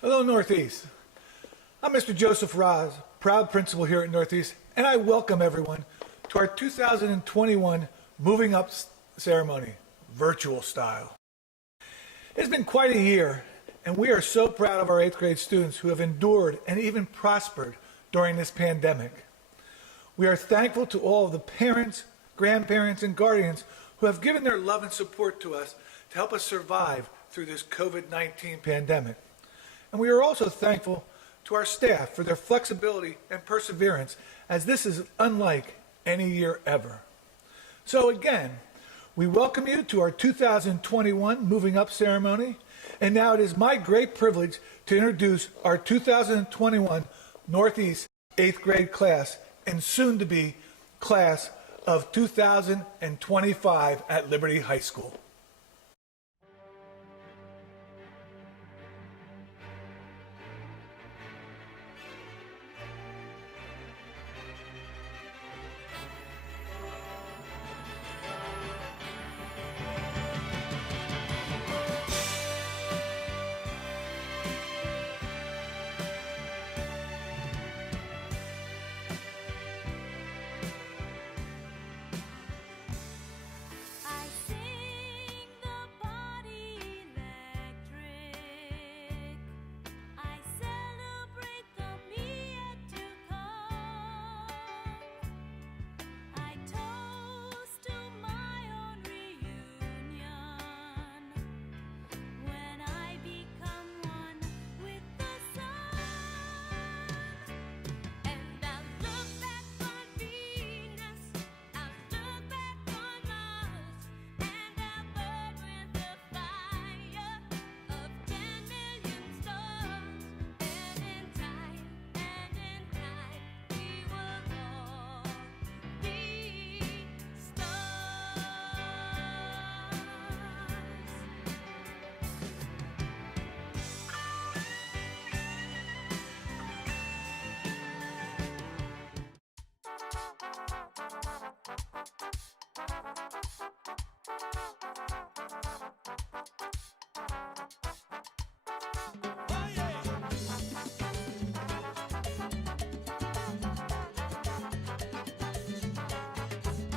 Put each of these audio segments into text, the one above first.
Hello, Northeast. I'm Mr. Joseph Raz, proud principal here at Northeast, and I welcome everyone to our 2021 Moving Up ceremony, virtual style. It's been quite a year, and we are so proud of our 8th grade students who have endured and even prospered during this pandemic. We are thankful to all of the parents, grandparents, and guardians who have given their love and support to us to help us survive through this COVID-19 pandemic. And we are also thankful to our staff for their flexibility and perseverance, as this is unlike any year ever. So again, we welcome you to our 2021 Moving Up ceremony, and now it is my great privilege to introduce our 2021 Northeast 8th grade class and soon to be class of 2025 at Liberty High School.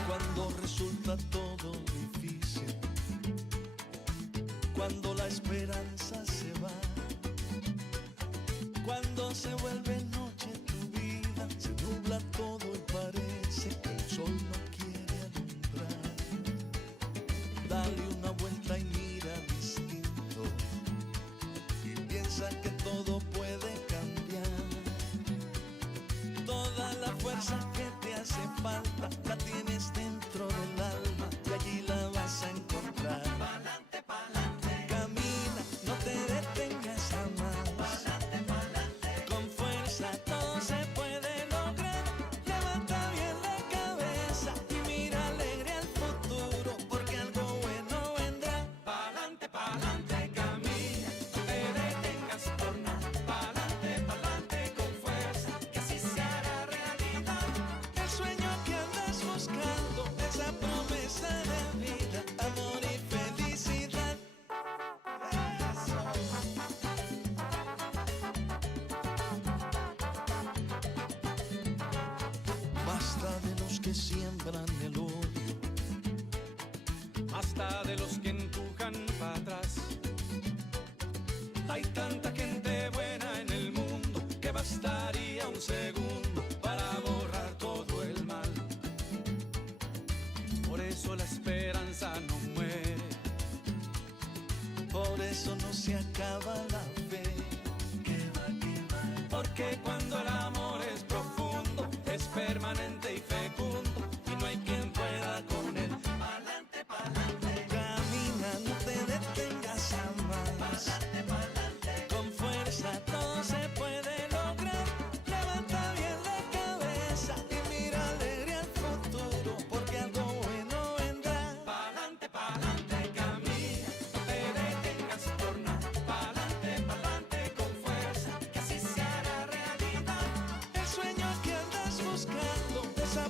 Cuando resulta todo difícil, cuando la esperanza se va, cuando se vuelve noche tu vida, se nubla todo y parece que el sol no quiere alumbrar. Dale una vuelta y mira distinto y piensa que todo puede cambiar. Toda la fuerza que te hace falta la tienes dentro del alma y allí la vas a encontrar. Pa'lante, pa'lante. Camina, no te detengas jamás. Pa'lante, pa'lante. Con fuerza todo se puede lograr. Levanta bien la cabeza y mira alegre al futuro, porque algo bueno vendrá. Pa'lante, pa'lante, camina, no te detengas por nada. Pa'lante, pa'lante, con fuerza, que así se hará realidad. El sueño que andas buscando, esa promesa de vida, amor y felicidad. Eso. Basta de los que siembran el odio, Hasta de los que empujan para atrás. Hay tanta gente buena en el mundo que bastaría un segundo para borrar todo el mal. Por eso la esperanza no muere, por eso no se acaba la fe. porque cuando el amor es profundo, es permanente y fecundo, y no hay quien pueda con él. Pa'lante, pa'lante, Camina, no te detengas jamás. pa'lante, pa'lante. Con fuerza todo se puede lograr. Levanta bien la cabeza y mira alegre al futuro, porque algo bueno vendrá. Pa'lante, pa'lante, camina, no te detengas por nada. Pa'lante, pa'lante, con fuerza, que así se hará realidad. El sueño que andas buscando, esa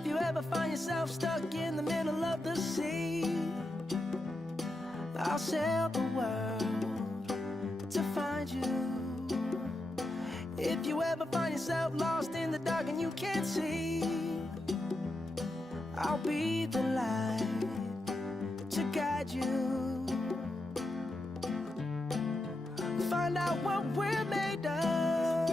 if you ever find yourself stuck in the middle of the sea, I'll sail the world to find you. If you ever find yourself lost in the dark and you can't see, I'll be the light to guide you. Find out what we're made of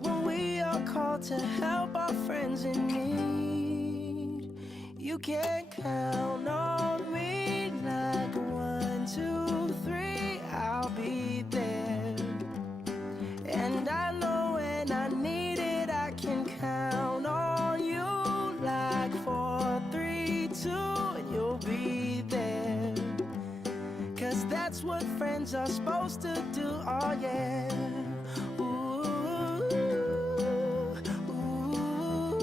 when we are called to help our friends in need. You can count on me like 1, 2, 3, I'll be there. And I know when I need it, I can count on you like 4, 3, 2, and you'll be there. 'Cause that's what friends are supposed to do, oh yeah. Ooh, ooh,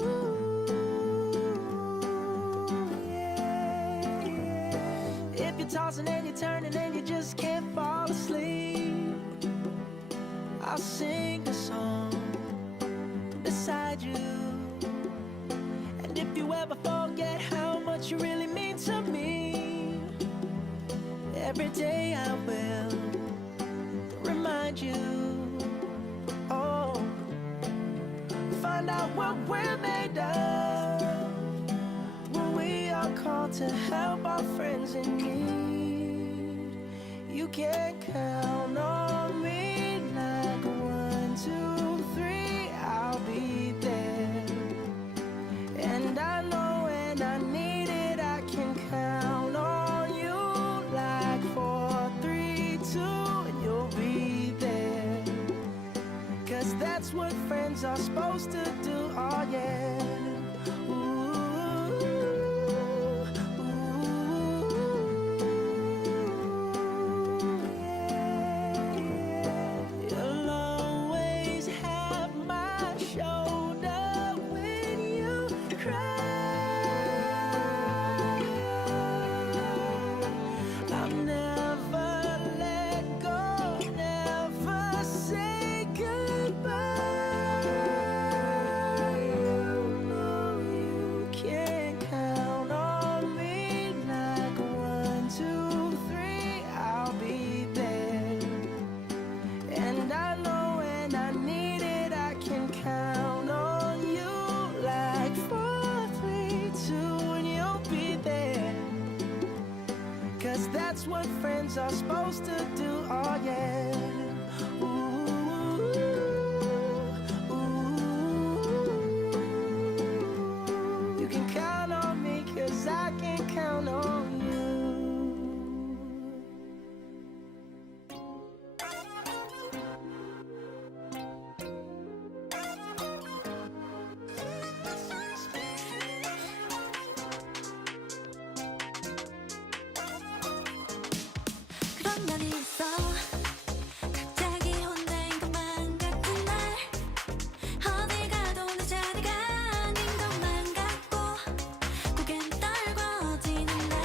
yeah, yeah. If you're tossing and you're turning and you just can't fall asleep, I'll sing a song beside you. And if you ever forget how much you really mean to me, every day I will remind you. Oh, find out what we're made of when we are called to help our friends in need. You can count on me like 1, 2, 3, I'll be there. And I know when I need it, I can count on you like 4, 3, 2, and you'll be there. 'Cause that's what friends are supposed to do, oh yeah. Ooh, yeah, yeah. You'll always have my shoulder when you cry. I'll never let go, never say goodbye. You know you can count on me like 1, 2, 3, I'll be there. And I know when I need it, I can count on you like 4, 3, 2, and you'll be there. 'Cause that's what friends are supposed to do, oh yeah. Ooh, ooh. You can count on me 'cause I can count on you. 그런 날이 있어 갑자기 혼자인 것만 같은 날 어딜 가도 내 자리가 아닌 것만 같고 고개는 떨궈지는 날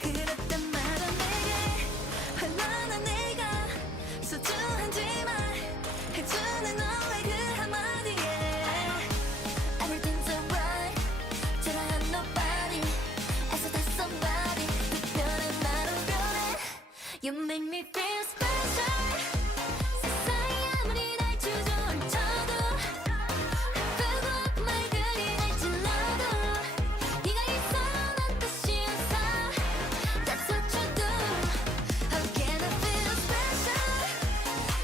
그럴 때마다 내게 얼마나 내가 소중한지 말해주는 너의 그 한마디에 Everything's alright 초라한 nobody 애써 다 somebody 특별한 나로 변해 You make me feel special 세상이 아무리 날 주저앉혀도 아프고 아픈 말들이 날 찔러도 네가 있어 난 끝이 없어 That's what you do How can I feel special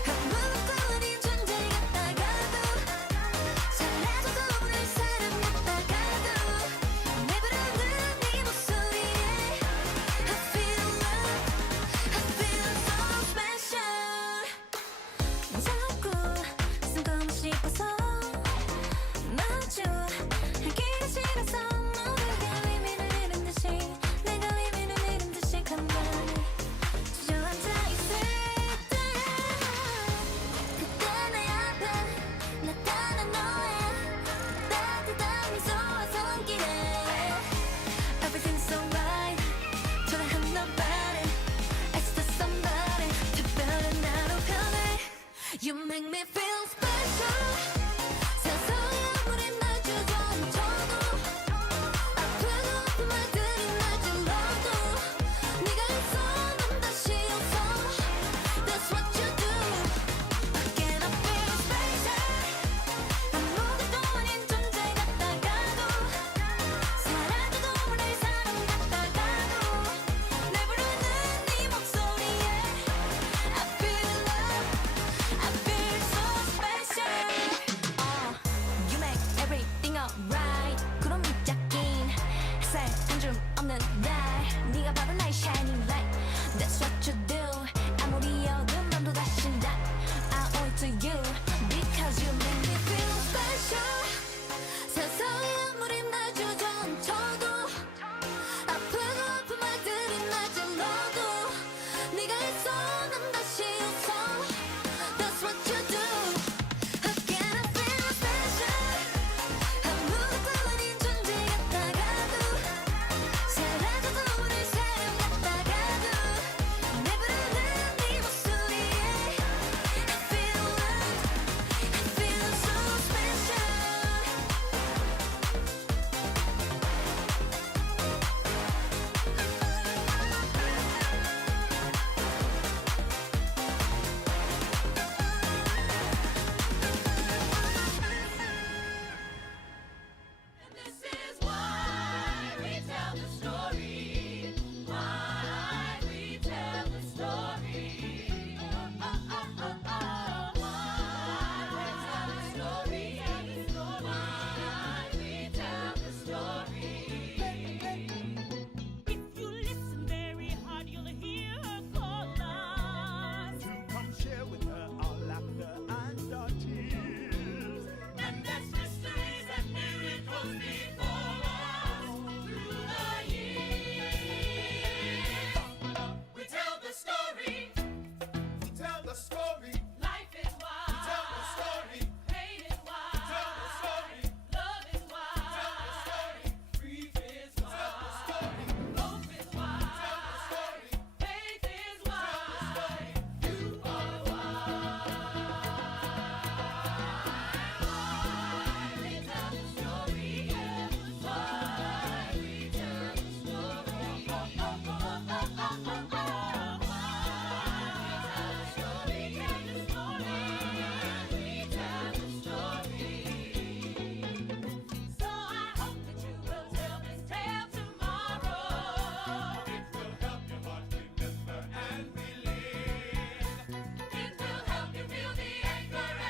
아무것도 아닌 존재 같다가도 잘해줘도 내 사람 같다가도 내 부르는 네 목소리에 I feel love I feel so special 자꾸 숨고 싶어서 마주 알기가 싫어서 모두가 의미를 잃은 듯이 내가 의미를 잃은 듯이 가만히 주저앉아 있을 때 그때 내 앞에 나타난 너의 따뜻한 미소와 손길에 Everything's alright 초라한 nobody 애써 다 somebody 특별한 나로 변해 You make me feel special 세상이 아무리 날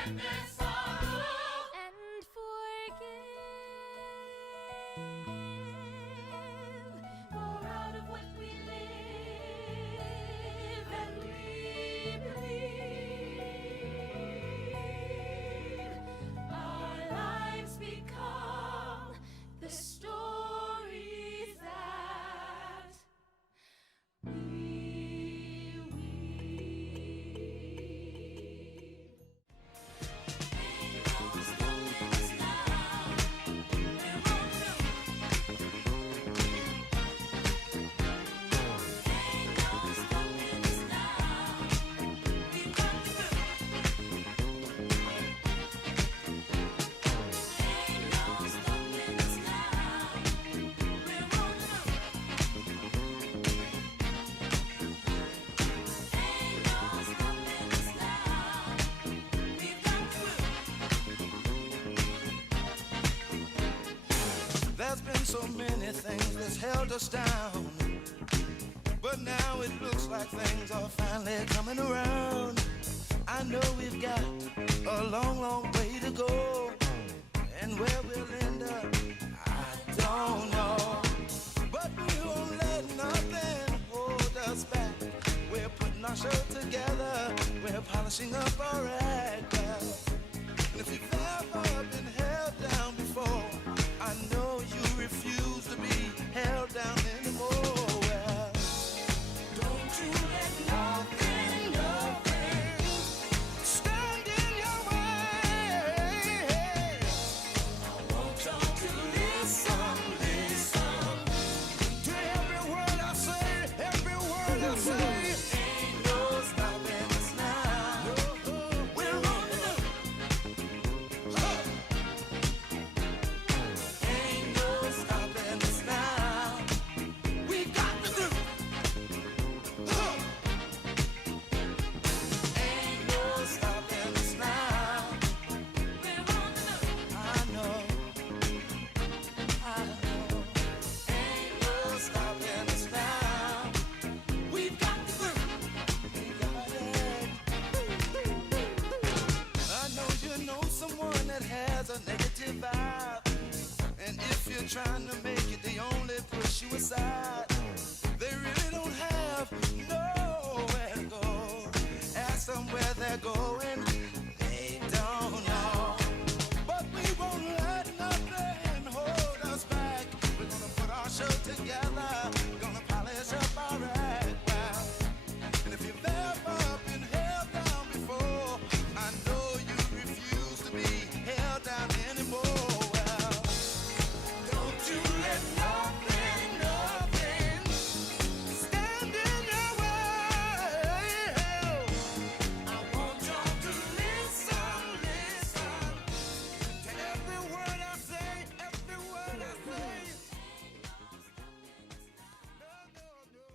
and forgive. For out of what we live and we believe, our lives become the stories that we weave. Ain't no stopping us now. We're on the Ain't no stopping us now. We've got to move. Ain't no stopping us now. We're on the Ain't no stopping us now. We've got to move. There's been so many things that's held us down, but now it looks like things are finally coming around. I know we've got a long, long way to go, and where we'll end up, I don't know. But we won't let nothing hold us back. We're putting our show together, we're polishing up our act. And if you've ever been held down before, I know you refuse to be held down anymore. Well, don't you let nothing, nothing stand in your way. I want y'all to listen, listen to every word I say, every word I say. Ain't no stopping us now. We're on the Ain't no stopping us now. We got to do. Ain't no stopping us now. We're on the I know. Ain't no stopping us now. We've got to do. We got it. I know you know someone that has a negative vibe. And if you're trying to make it, they only push you aside. They really don't have nowhere to go. Ask them where they're going, they don't know. But we won't let nothing hold us back. We're gonna put our show together, gonna polish up our act. Well, and if you've ever been held down before, I know you refuse to be held down anymore. Well, don't you let nothing, nothing stand in your way. I want y'all to listen, listen to every word I say, every word I say. No, no, no.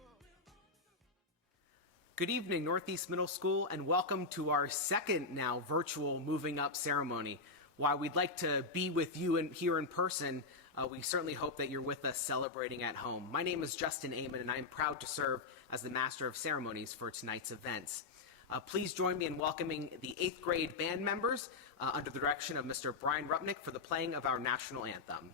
Good evening, Northeast Middle School, and welcome to our second now virtual moving up ceremony. While we'd like to be with you here in person, we certainly hope that you're with us celebrating at home. My name is Justin Amon, and I'm proud to serve as the Master of Ceremonies for tonight's events. Please join me in welcoming the 8th grade band members under the direction of Mr. Brian Rupnick for the playing of our national anthem.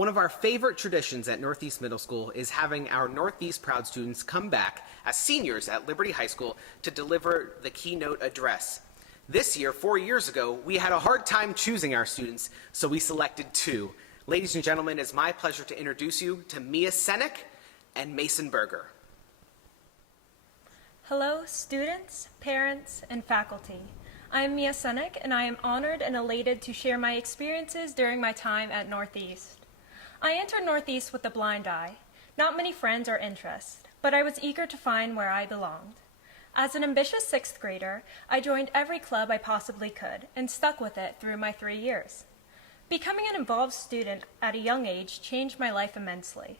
One of our favorite traditions at Northeast Middle School is having our Northeast Proud students come back as seniors at Liberty High School to deliver the keynote address. This year, 4 years ago, we had a hard time choosing our students, so we selected two. Ladies and gentlemen, it's my pleasure to introduce you to Mia Senek and Mason Berger. Hello, students, parents, and faculty. I am Mia Senek, and I am honored and elated to share my experiences during my time at Northeast. I entered Northeast with a blind eye, not many friends or interests, but I was eager to find where I belonged. As an ambitious sixth grader, I joined every club I possibly could and stuck with it through my 3 years. Becoming an involved student at a young age changed my life immensely.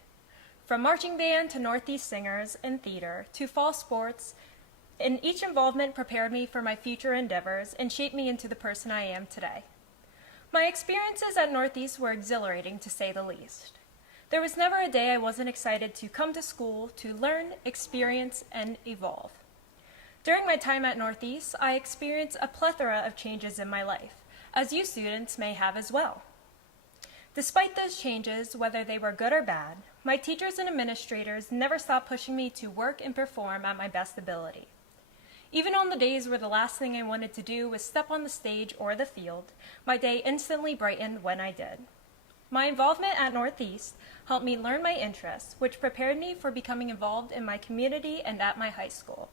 From marching band to Northeast Singers and theater to fall sports, and each involvement prepared me for my future endeavors and shaped me into the person I am today. My experiences at Northeast were exhilarating, to say the least. There was never a day I wasn't excited to come to school to learn, experience, and evolve. During my time at Northeast, I experienced a plethora of changes in my life, as you students may have as well. Despite those changes, whether they were good or bad, my teachers and administrators never stopped pushing me to work and perform at my best ability. Even on the days where the last thing I wanted to do was step on the stage or the field, my day instantly brightened when I did. My involvement at Northeast helped me learn my interests, which prepared me for becoming involved in my community and at my high school.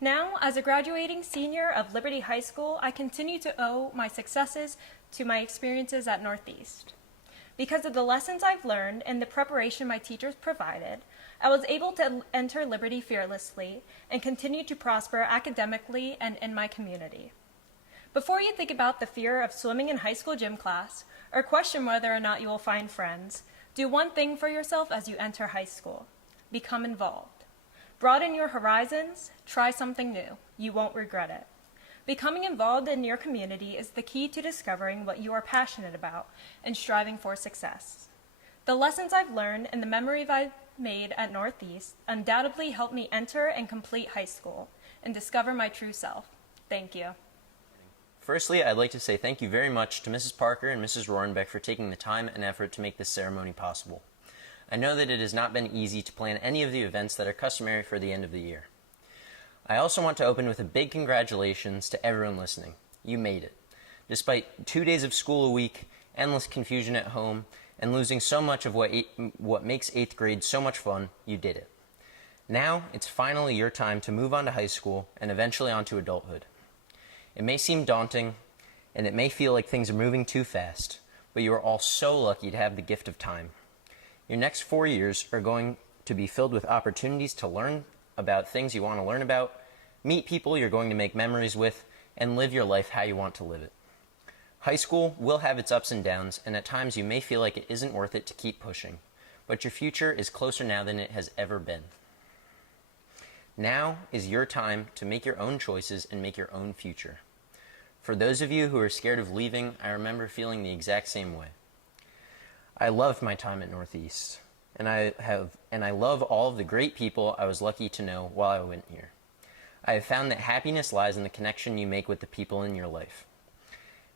Now, as a graduating senior of Liberty High School, I continue to owe my successes to my experiences at Northeast. Because of the lessons I've learned and the preparation my teachers provided, I was able to enter Liberty fearlessly and continue to prosper academically and in my community. Before you think about the fear of swimming in high school gym class or question whether or not you will find friends, do one thing for yourself as you enter high school. Become involved. Broaden your horizons, try something new. You won't regret it. Becoming involved in your community is the key to discovering what you are passionate about and striving for success. The lessons I've learned and the memories I've made at Northeast undoubtedly helped me enter and complete high school and discover my true self. Thank you. Firstly, I'd like to say thank you very much to Mrs. Parker and Mrs. Rohrenbeck for taking the time and effort to make this ceremony possible. I know that it has not been easy to plan any of the events that are customary for the end of the year. I also want to open with a big congratulations to everyone listening. You made it. Despite 2 days of school a week, endless confusion at home, and losing so much of what makes 8th grade so much fun, you did it. Now, it's finally your time to move on to high school and eventually on to adulthood. It may seem daunting, and it may feel like things are moving too fast, but you are all so lucky to have the gift of time. Your next 4 years are going to be filled with opportunities to learn about things you want to learn about, meet people you're going to make memories with, and live your life how you want to live it. High school will have its ups and downs, and at times you may feel like it isn't worth it to keep pushing, but your future is closer now than it has ever been. Now is your time to make your own choices and make your own future. For those of you who are scared of leaving, I remember feeling the exact same way. I loved my time at Northeast, and I love all of the great people I was lucky to know while I went here. I have found that happiness lies in the connection you make with the people in your life.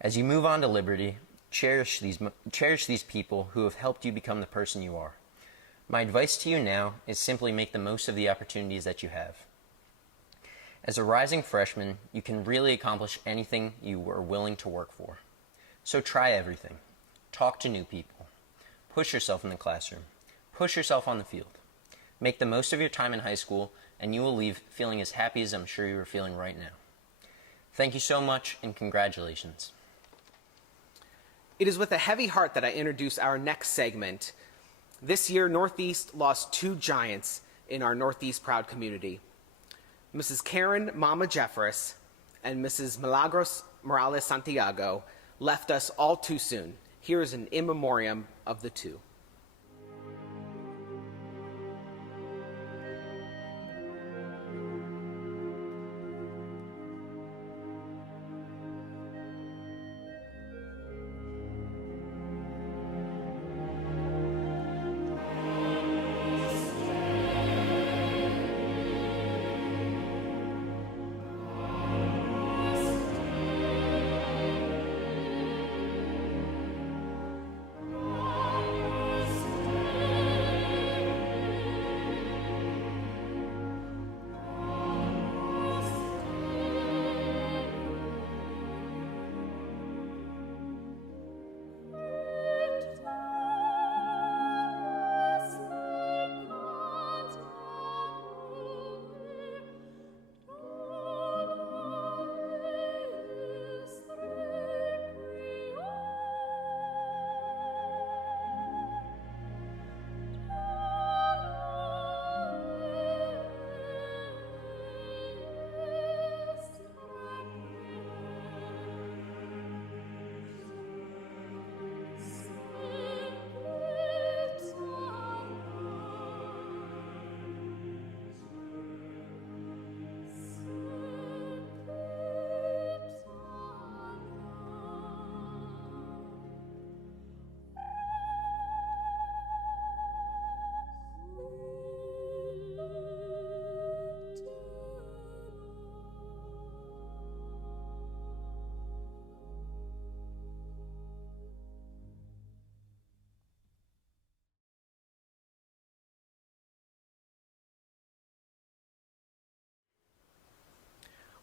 As you move on to Liberty, cherish these people who have helped you become the person you are. My advice to you now is simply make the most of the opportunities that you have. As a rising freshman, you can really accomplish anything you are willing to work for. So try everything. Talk to new people. Push yourself in the classroom. Push yourself on the field. Make the most of your time in high school, and you will leave feeling as happy as I'm sure you are feeling right now. Thank you so much, and congratulations. It is with a heavy heart that I introduce our next segment. This year, Northeast lost two giants in our Northeast Proud community. Mrs. Karen Mama Jeffress and Mrs. Milagros Morales Santiago left us all too soon. Here is an in memoriam of the two.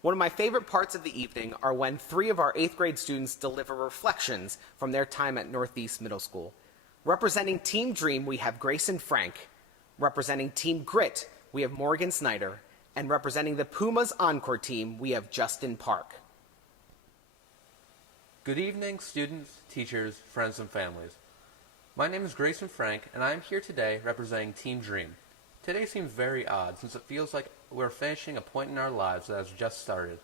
One of my favorite parts of the evening are when 3 of our 8th grade students deliver reflections from their time at Northeast Middle School. Representing Team Dream, we have Grayson Frank. Representing Team Grit, we have Morgan Snyder. And representing the Pumas Encore team, we have Justin Park. Good evening, students, teachers, friends, and families. My name is Grayson Frank, and I am here today representing Team Dream. Today seems very odd, since it feels like we're finishing a point in our lives that has just started.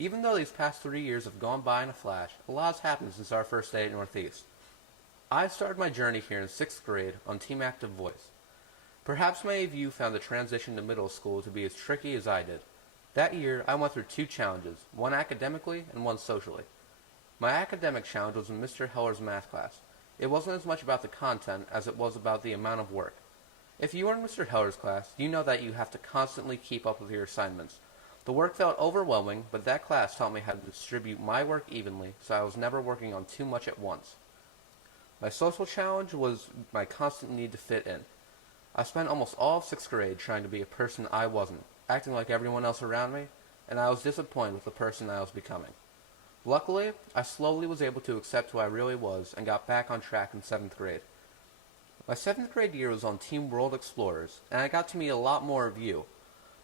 Even though these past 3 years have gone by in a flash, a lot has happened since our first day at Northeast. I started my journey here in 6th grade on Team Active Voice. Perhaps many of you found the transition to middle school to be as tricky as I did. That year, I went through 2 challenges, one academically and one socially. My academic challenge was in Mr. Heller's math class. It wasn't as much about the content as it was about the amount of work. If you are in Mr. Heller's class, you know that you have to constantly keep up with your assignments. The work felt overwhelming, but that class taught me how to distribute my work evenly, so I was never working on too much at once. My social challenge was my constant need to fit in. I spent almost all of 6th grade trying to be a person I wasn't, acting like everyone else around me, and I was disappointed with the person I was becoming. Luckily, I slowly was able to accept who I really was and got back on track in 7th grade. My 7th grade year was on Team World Explorers, and I got to meet a lot more of you.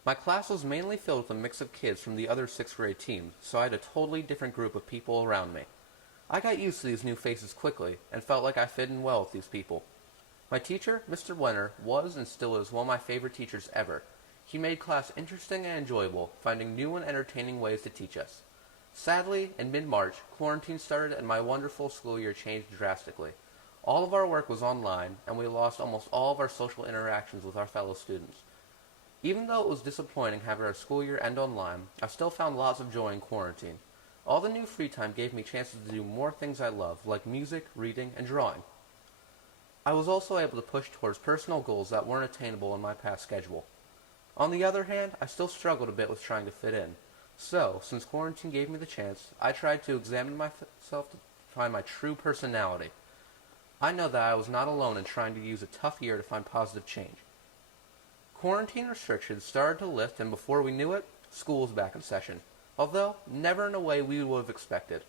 My class was mainly filled with a mix of kids from the other 6th grade teams, so I had a totally different group of people around me. I got used to these new faces quickly, and felt like I fit in well with these people. My teacher, Mr. Wenner, was and still is one of my favorite teachers ever. He made class interesting and enjoyable, finding new and entertaining ways to teach us. Sadly, in mid-March, quarantine started and my wonderful school year changed drastically. All of our work was online, and we lost almost all of our social interactions with our fellow students. Even though it was disappointing having our school year end online, I still found lots of joy in quarantine. All the new free time gave me chances to do more things I love, like music, reading, and drawing. I was also able to push towards personal goals that weren't attainable in my past schedule. On the other hand, I still struggled a bit with trying to fit in. So, since quarantine gave me the chance, I tried to examine myself to find my true personality. I know that I was not alone in trying to use a tough year to find positive change. Quarantine restrictions started to lift, and before we knew it, school was back in session, although never in a way we would have expected.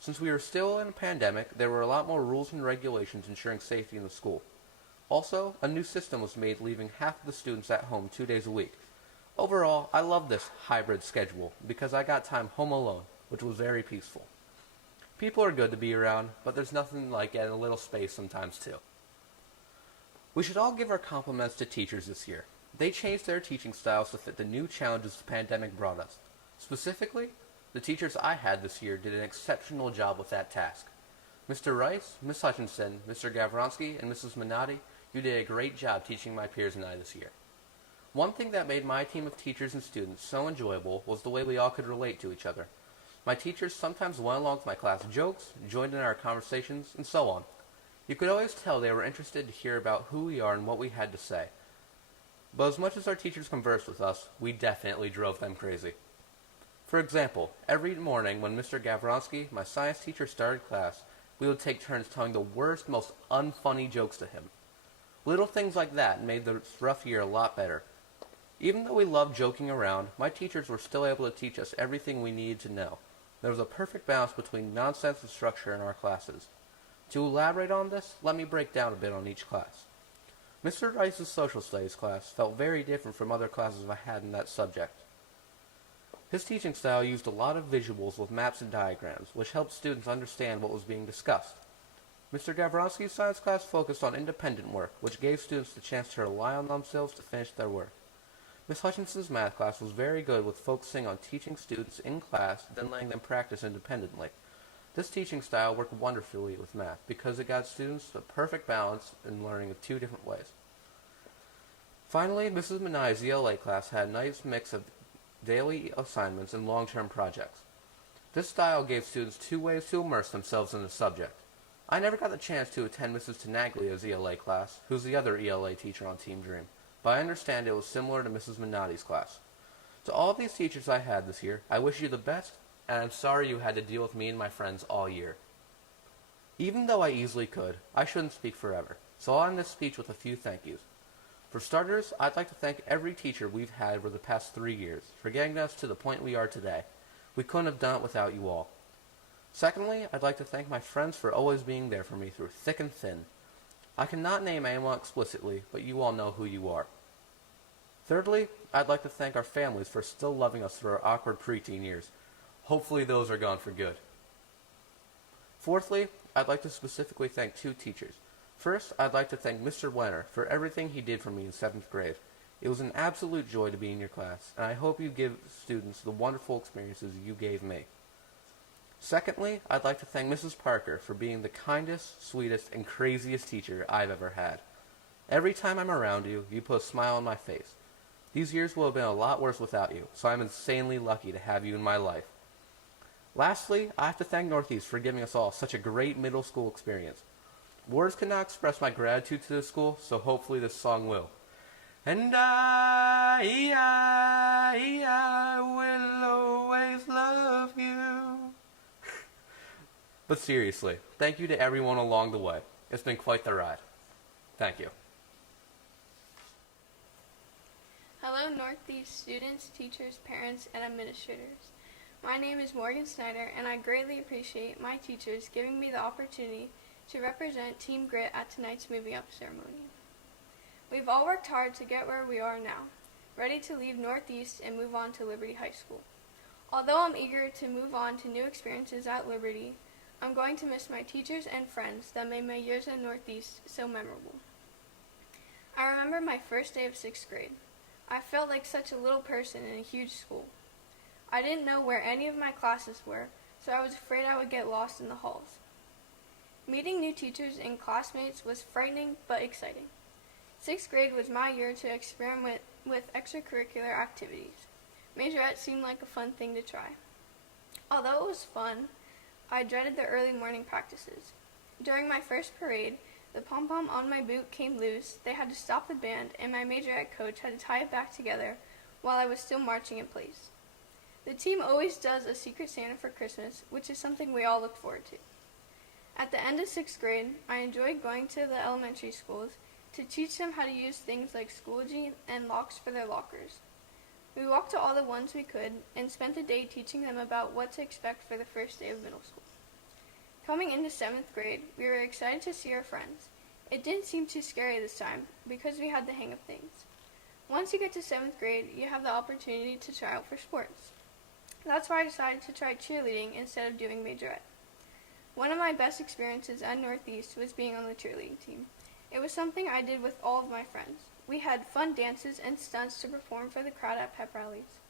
Since we were still in a pandemic, there were a lot more rules and regulations ensuring safety in the school. Also, a new system was made leaving half of the students at home 2 days a week. Overall, I love this hybrid schedule because I got time home alone, which was very peaceful. People are good to be around, but there's nothing like getting a little space sometimes too. We should all give our compliments to teachers this year. They changed their teaching styles to fit the new challenges the pandemic brought us. Specifically, the teachers I had this year did an exceptional job with that task. Mr. Rice, Miss Hutchinson, Mr. Gavronsky, and Mrs. Minotti, you did a great job teaching my peers and I this year. One thing that made my team of teachers and students so enjoyable was the way we all could relate to each other. My teachers sometimes went along with my class jokes, joined in our conversations, and so on. You could always tell they were interested to hear about who we are and what we had to say. But as much as our teachers conversed with us, we definitely drove them crazy. For example, every morning when Mr. Gavronsky, my science teacher, started class, we would take turns telling the worst, most unfunny jokes to him. Little things like that made this rough year a lot better. Even though we loved joking around, my teachers were still able to teach us everything we needed to know. There was a perfect balance between nonsense and structure in our classes. To elaborate on this, let me break down a bit on each class. Mr. Rice's social studies class felt very different from other classes I had in that subject. His teaching style used a lot of visuals with maps and diagrams, which helped students understand what was being discussed. Mr. Gavronsky's science class focused on independent work, which gave students the chance to rely on themselves to finish their work. Miss Hutchinson's math class was very good with focusing on teaching students in class, then letting them practice independently. This teaching style worked wonderfully with math because it got students the perfect balance in learning in 2 different ways. Finally, Mrs. Minai's ELA class had a nice mix of daily assignments and long-term projects. This style gave students 2 ways to immerse themselves in the subject. I never got the chance to attend Mrs. Tenaglia's ELA class, who's the other ELA teacher on Team Dream, but I understand it was similar to Mrs. Minotti's class. To all of these teachers I had this year, I wish you the best, and I'm sorry you had to deal with me and my friends all year. Even though I easily could, I shouldn't speak forever, so I'll end this speech with a few thank yous. For starters, I'd like to thank every teacher we've had over the past 3 years for getting us to the point we are today. We couldn't have done it without you all. Secondly, I'd like to thank my friends for always being there for me through thick and thin. I cannot name anyone explicitly, but you all know who you are. Thirdly, I'd like to thank our families for still loving us through our awkward preteen years. Hopefully those are gone for good. Fourthly, I'd like to specifically thank 2 teachers. First, I'd like to thank Mr. Wenner for everything he did for me in 7th grade. It was an absolute joy to be in your class, and I hope you give students the wonderful experiences you gave me. Secondly, I'd like to thank Mrs. Parker for being the kindest, sweetest, and craziest teacher I've ever had. Every time I'm around you, you put a smile on my face. These years will have been a lot worse without you, so I'm insanely lucky to have you in my life. Lastly, I have to thank Northeast for giving us all such a great middle school experience. Words cannot express my gratitude to this school, so hopefully this song will. And I will always love you. But seriously, thank you to everyone along the way. It's been quite the ride. Thank you. Hello, Northeast students, teachers, parents, and administrators. My name is Morgan Snyder, and I greatly appreciate my teachers giving me the opportunity to represent Team Grit at tonight's Moving Up ceremony. We've all worked hard to get where we are now, ready to leave Northeast and move on to Liberty High School. Although I'm eager to move on to new experiences at Liberty, I'm going to miss my teachers and friends that made my years at Northeast so memorable. I remember my first day of 6th grade. I felt like such a little person in a huge school. I didn't know where any of my classes were, so I was afraid I would get lost in the halls. Meeting new teachers and classmates was frightening but exciting. 6th grade was my year to experiment with extracurricular activities. Majorette seemed like a fun thing to try. Although it was fun, I dreaded the early morning practices. During my first parade, the pom-pom on my boot came loose, they had to stop the band, and my majorette coach had to tie it back together while I was still marching in place. The team always does a Secret Santa for Christmas, which is something we all look forward to. At the end of 6th grade, I enjoyed going to the elementary schools to teach them how to use things like Schoology and locks for their lockers. We walked to all the ones we could and spent the day teaching them about what to expect for the first day of middle school. Coming into 7th grade, we were excited to see our friends. It didn't seem too scary this time because we had the hang of things. Once you get to 7th grade, you have the opportunity to try out for sports. That's why I decided to try cheerleading instead of doing majorette. One of my best experiences at Northeast was being on the cheerleading team. It was something I did with all of my friends. We had fun dances and stunts to perform for the crowd at pep rallies.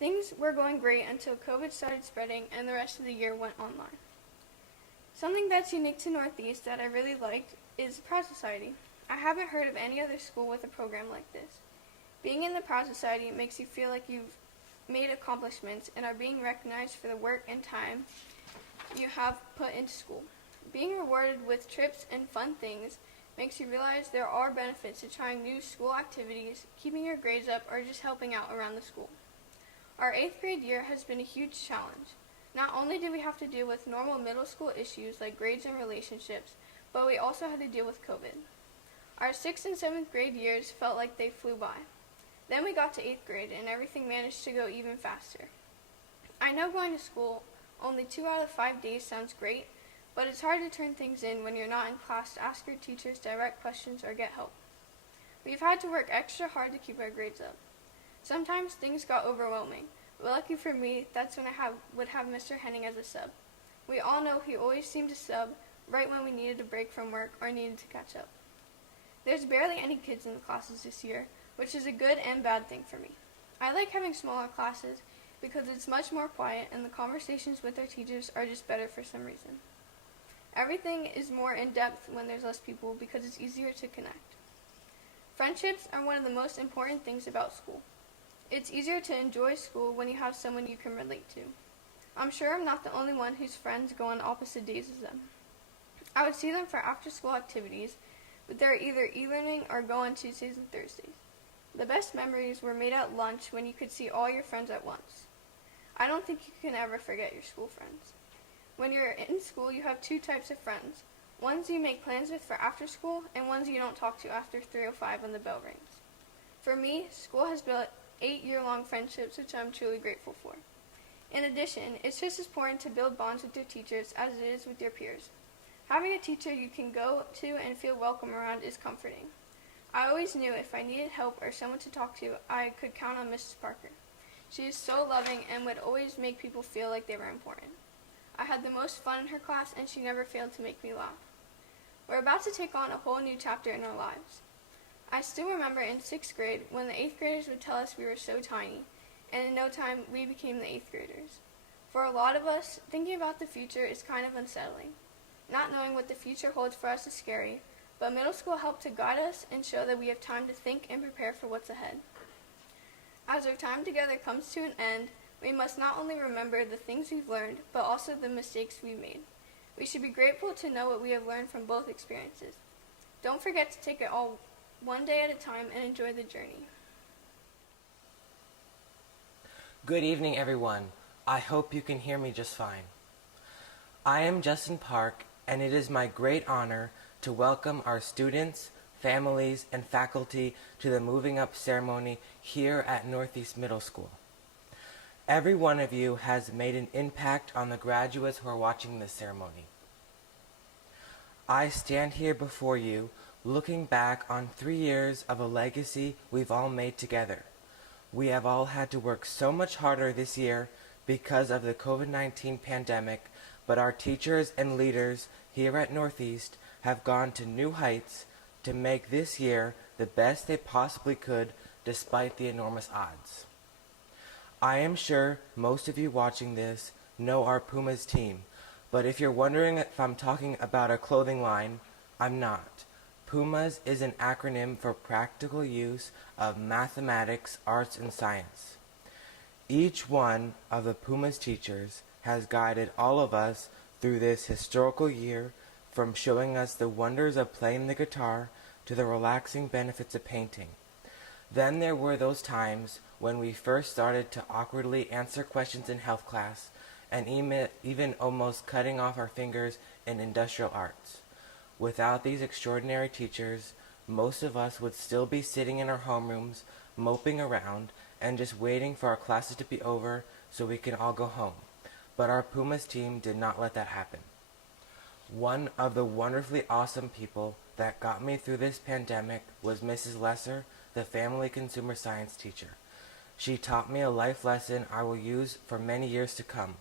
Things were going great until COVID started spreading and the rest of the year went online. Something that's unique to Northeast that I really liked is the Proud Society. I haven't heard of any other school with a program like this. Being in the Proud Society makes you feel like you've made accomplishments and are being recognized for the work and time you have put into school. Being rewarded with trips and fun things makes you realize there are benefits to trying new school activities, keeping your grades up, or just helping out around the school. Our 8th grade year has been a huge challenge. Not only did we have to deal with normal middle school issues like grades and relationships, but we also had to deal with COVID. Our 6th and 7th grade years felt like they flew by. Then we got to 8th grade and everything managed to go even faster. I know going to school only 2 out of 5 days sounds great, but it's hard to turn things in when you're not in class to ask your teachers direct questions or get help. We've had to work extra hard to keep our grades up. Sometimes things got overwhelming, but lucky for me, that's when I would have Mr. Henning as a sub. We all know he always seemed to sub right when we needed a break from work or needed to catch up. There's barely any kids in the classes this year, which is a good and bad thing for me. I like having smaller classes because it's much more quiet and the conversations with our teachers are just better for some reason. Everything is more in-depth when there's less people because it's easier to connect. Friendships are one of the most important things about school. It's easier to enjoy school when you have someone you can relate to. I'm sure I'm not the only one whose friends go on opposite days as them. I would see them for after-school activities, but they're either e-learning or go on Tuesdays and Thursdays. The best memories were made at lunch when you could see all your friends at once. I don't think you can ever forget your school friends. When you're in school, you have 2 types of friends. ones you make plans with for after school, and ones you don't talk to after 3:05 when the bell rings. For me, school has built 8-year-long friendships, which I'm truly grateful for. In addition, it's just as important to build bonds with your teachers as it is with your peers. Having a teacher you can go to and feel welcome around is comforting. I always knew if I needed help or someone to talk to, I could count on Mrs. Parker. She is so loving and would always make people feel like they were important. I had the most fun in her class, and she never failed to make me laugh. We're about to take on a whole new chapter in our lives. I still remember in 6th grade when the 8th graders would tell us we were so tiny, and in no time we became the 8th graders. For a lot of us, thinking about the future is kind of unsettling. Not knowing what the future holds for us is scary, but middle school helped to guide us and show that we have time to think and prepare for what's ahead. As our time together comes to an end, we must not only remember the things we've learned, but also the mistakes we've made. We should be grateful to know what we have learned from both experiences. Don't forget to take it all one day at a time and enjoy the journey. Good evening, everyone. I hope you can hear me just fine. I am Justin Park, and it is my great honor to welcome our students, families, and faculty to the Moving Up ceremony here at Northeast Middle School. Every one of you has made an impact on the graduates who are watching this ceremony. I stand here before you looking back on 3 years of a legacy we've all made together. We have all had to work so much harder this year because of the COVID-19 pandemic, but our teachers and leaders here at Northeast have gone to new heights to make this year the best they possibly could despite the enormous odds. I am sure most of you watching this know our Pumas team, but if you're wondering if I'm talking about a clothing line, I'm not. Pumas is an acronym for Practical Use of Mathematics, Arts, and Science. Each one of the Pumas teachers has guided all of us through this historical year, from showing us the wonders of playing the guitar to the relaxing benefits of painting. Then there were those times when we first started to awkwardly answer questions in health class and even almost cutting off our fingers in industrial arts. Without these extraordinary teachers, most of us would still be sitting in our homerooms, moping around, and just waiting for our classes to be over so we can all go home. But our Pumas team did not let that happen. One of the wonderfully awesome people that got me through this pandemic was Mrs. Lesser, the family consumer science teacher. She taught me a life lesson I will use for many years to come: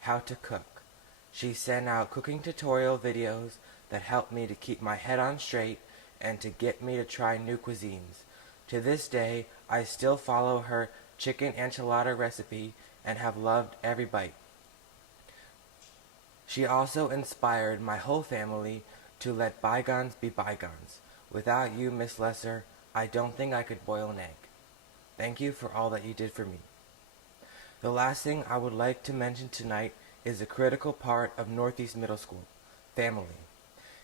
how to cook. She sent out cooking tutorial videos that helped me to keep my head on straight and to get me to try new cuisines. To this day, I still follow her chicken enchilada recipe and have loved every bite. She also inspired my whole family to let bygones be bygones. Without you, Miss Lesser, I don't think I could boil an egg. Thank you for all that you did for me. The last thing I would like to mention tonight is a critical part of Northeast Middle School: family.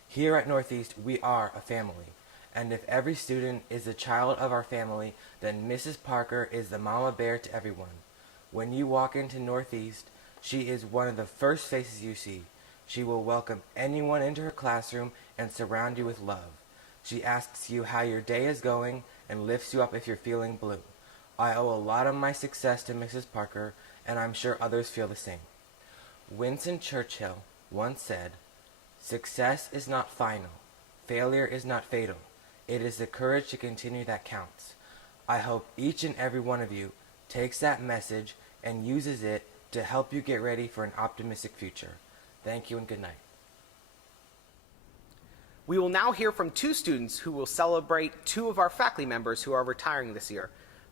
Here at Northeast, we are a family, and if every student is a child of our family, then Mrs. Parker is the mama bear to everyone. When you walk into Northeast, she is one of the first faces you see. She will welcome anyone into her classroom and surround you with love. She asks you how your day is going and lifts you up if you're feeling blue. I owe a lot of my success to Mrs. Parker, and I'm sure others feel the same. Winston Churchill once said, "Success is not final. Failure is not fatal. It is the courage to continue that counts." I hope each and every one of you takes that message and uses it to help you get ready for an optimistic future. Thank you and good night. We will now hear from 2 students who will celebrate 2 of our faculty members who are retiring this year.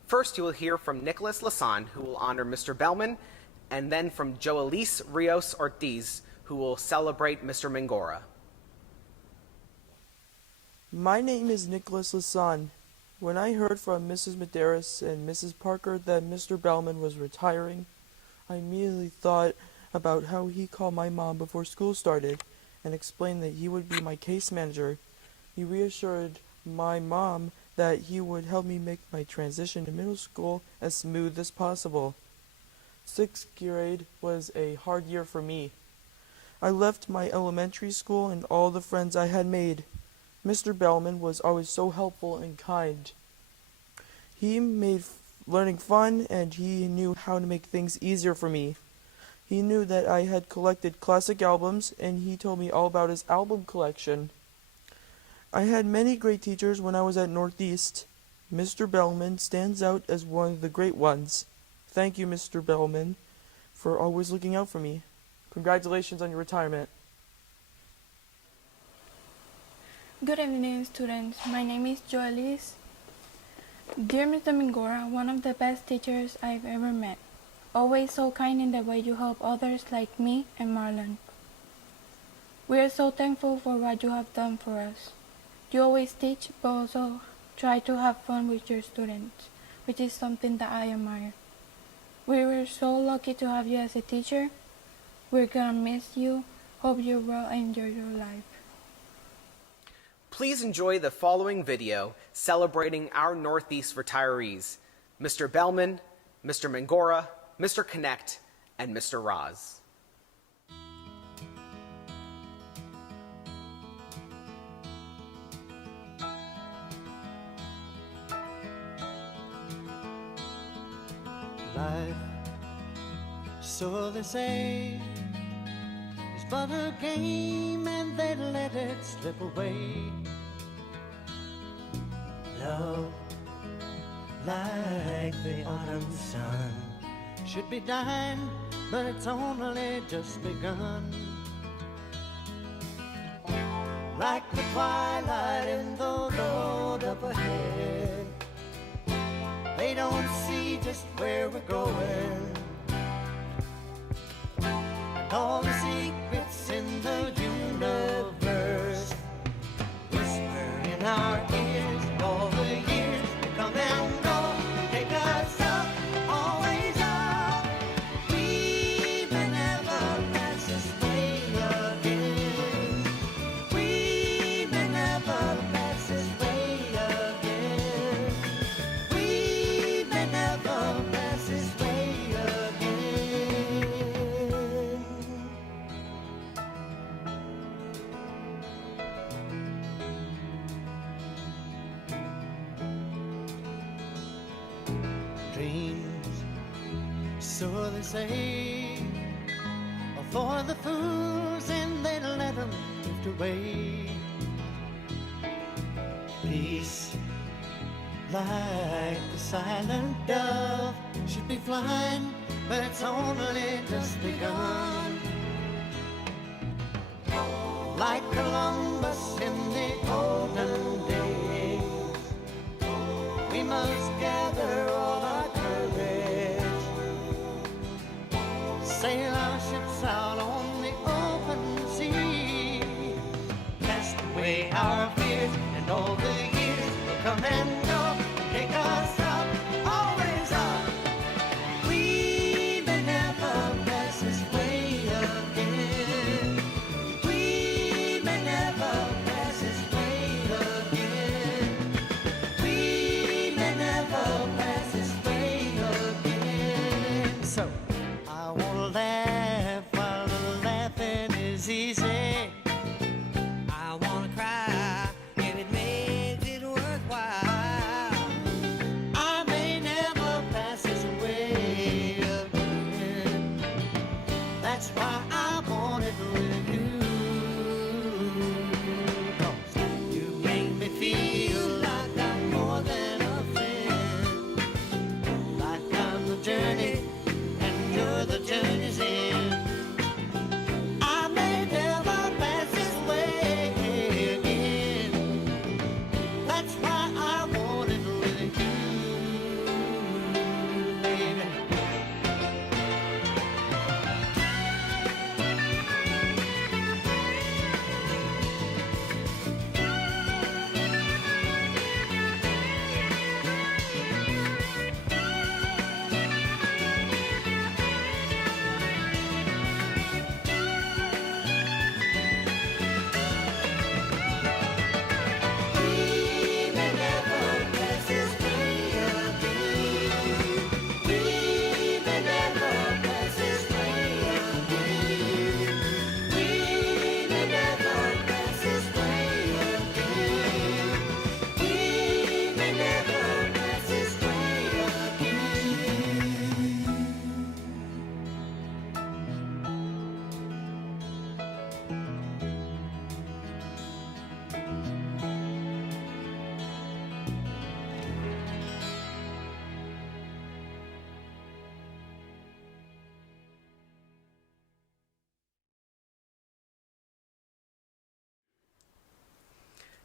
First, you will hear from Nicholas Lasan, who will honor Mr. Bellman, and then from Joelise Rios Ortiz, who will celebrate Mr. Mangora. My name is Nicholas Lasan. When I heard from Mrs. Medeiros and Mrs. Parker that Mr. Bellman was retiring, I immediately thought about how he called my mom before school started and explained that he would be my case manager. He reassured my mom that he would help me make my transition to middle school as smooth as possible. 6th grade was a hard year for me. I left my elementary school and all the friends I had made. Mr. Bellman was always so helpful and kind. He made learning fun, and he knew how to make things easier for me. He knew that I had collected classic albums, and he told me all about his album collection. I had many great teachers when I was at Northeast. Mr. Bellman stands out as one of the great ones. Thank you, Mr. Bellman, for always looking out for me. Congratulations on your retirement. Good evening, students. My name is Joelis. Dear Mr. Mingora, one of the best teachers I've ever met. Always so kind in the way you help others like me and Marlon. We are so thankful for what you have done for us. You always teach, but also try to have fun with your students, which is something that I admire. We were so lucky to have you as a teacher. We're gonna miss you. Hope you will enjoy your life. Please enjoy the following video celebrating our Northeast retirees, Mr. Bellman, Mr. Mangora, Mr. Connect, and Mr. Roz. Life, so they say, is but a game and they let it slip away. Love, like the autumn sun, should be dying, but it's only just begun. Like the twilight in the road up ahead, they don't see just where we're going, and all the secrets in the universe whisper in our ears. All the years that come and go, take us up, always up. We may never pass this way again. We may never pass this way again. We may never pass this way again. Dreams, so they say, are for the fools and they let them drift away. Peace, like the silent dove, should be flying, but it's only just begun. Like Columbus in the olden days, we must gather all our courage, sail our ships out on the open sea, cast away our fears, and all the years will come and go, take us up, always up. We may never pass this way again. We may never pass this way again. We may never pass this way again. So I wanna laugh while the laughing is easy. I wanna cry if it makes it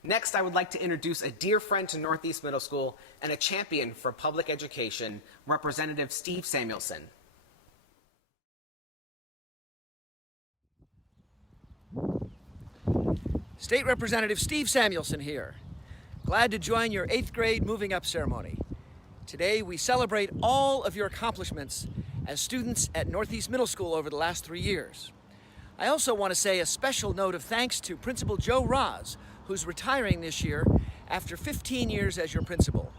Next, I would like to introduce a dear friend to Northeast Middle School and a champion for public education, Representative Steve Samuelson. State Representative Steve Samuelson here. Glad to join your 8th grade moving up ceremony. Today we celebrate all of your accomplishments as students at Northeast Middle School over the last 3 years. I also want to say a special note of thanks to Principal Joe Roz, who's retiring this year after 15 years as your principal.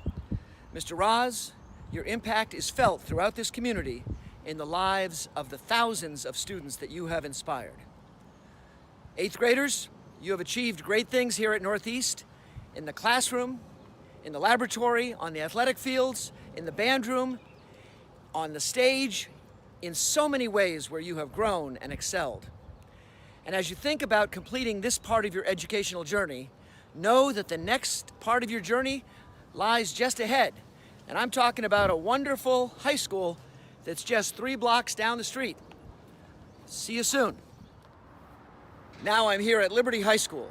Mr. Roz, your impact is felt throughout this community in the lives of the thousands of students that you have inspired. 8th graders, you have achieved great things here at Northeast, in the classroom, in the laboratory, on the athletic fields, in the band room, on the stage, in so many ways where you have grown and excelled. And as you think about completing this part of your educational journey, know that the next part of your journey lies just ahead. And I'm talking about a wonderful high school that's just 3 blocks down the street. See you soon. Now I'm here at Liberty High School,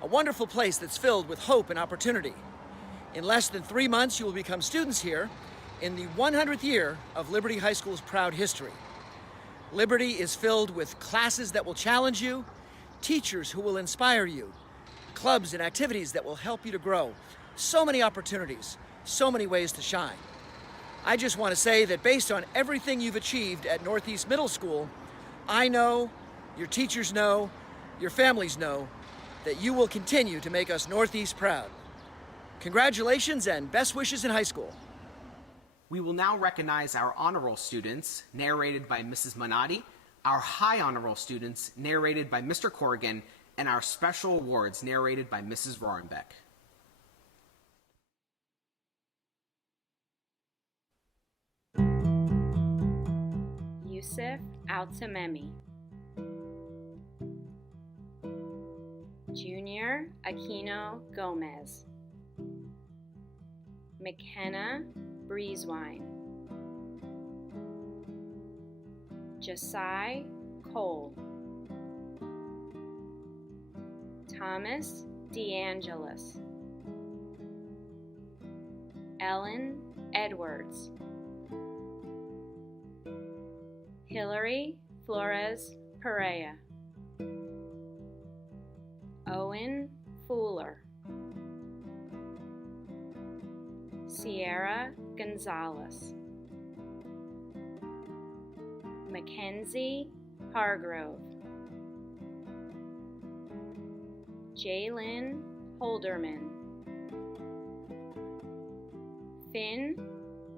a wonderful place that's filled with hope and opportunity. In less than 3 months, you will become students here in the 100th year of Liberty High School's proud history. Liberty is filled with classes that will challenge you, teachers who will inspire you, clubs and activities that will help you to grow. So many opportunities, so many ways to shine. I just want to say that based on everything you've achieved at Northeast Middle School, I know, your teachers know, your families know that you will continue to make us Northeast proud. Congratulations and best wishes in high school. We will now recognize our honor roll students, narrated by Mrs. Minotti, our high honor roll students, narrated by Mr. Corrigan, and our special awards, narrated by Mrs. Rohrenbeck. Yusuf Altamemi. Junior Aquino Gomez. McKenna Breezewine. Josiah Cole. Thomas DeAngelis. Ellen Edwards. Hillary Flores Perea. Owen Fuller. Sierra Gonzalez. Mackenzie Hargrove. Jalen Holderman. Finn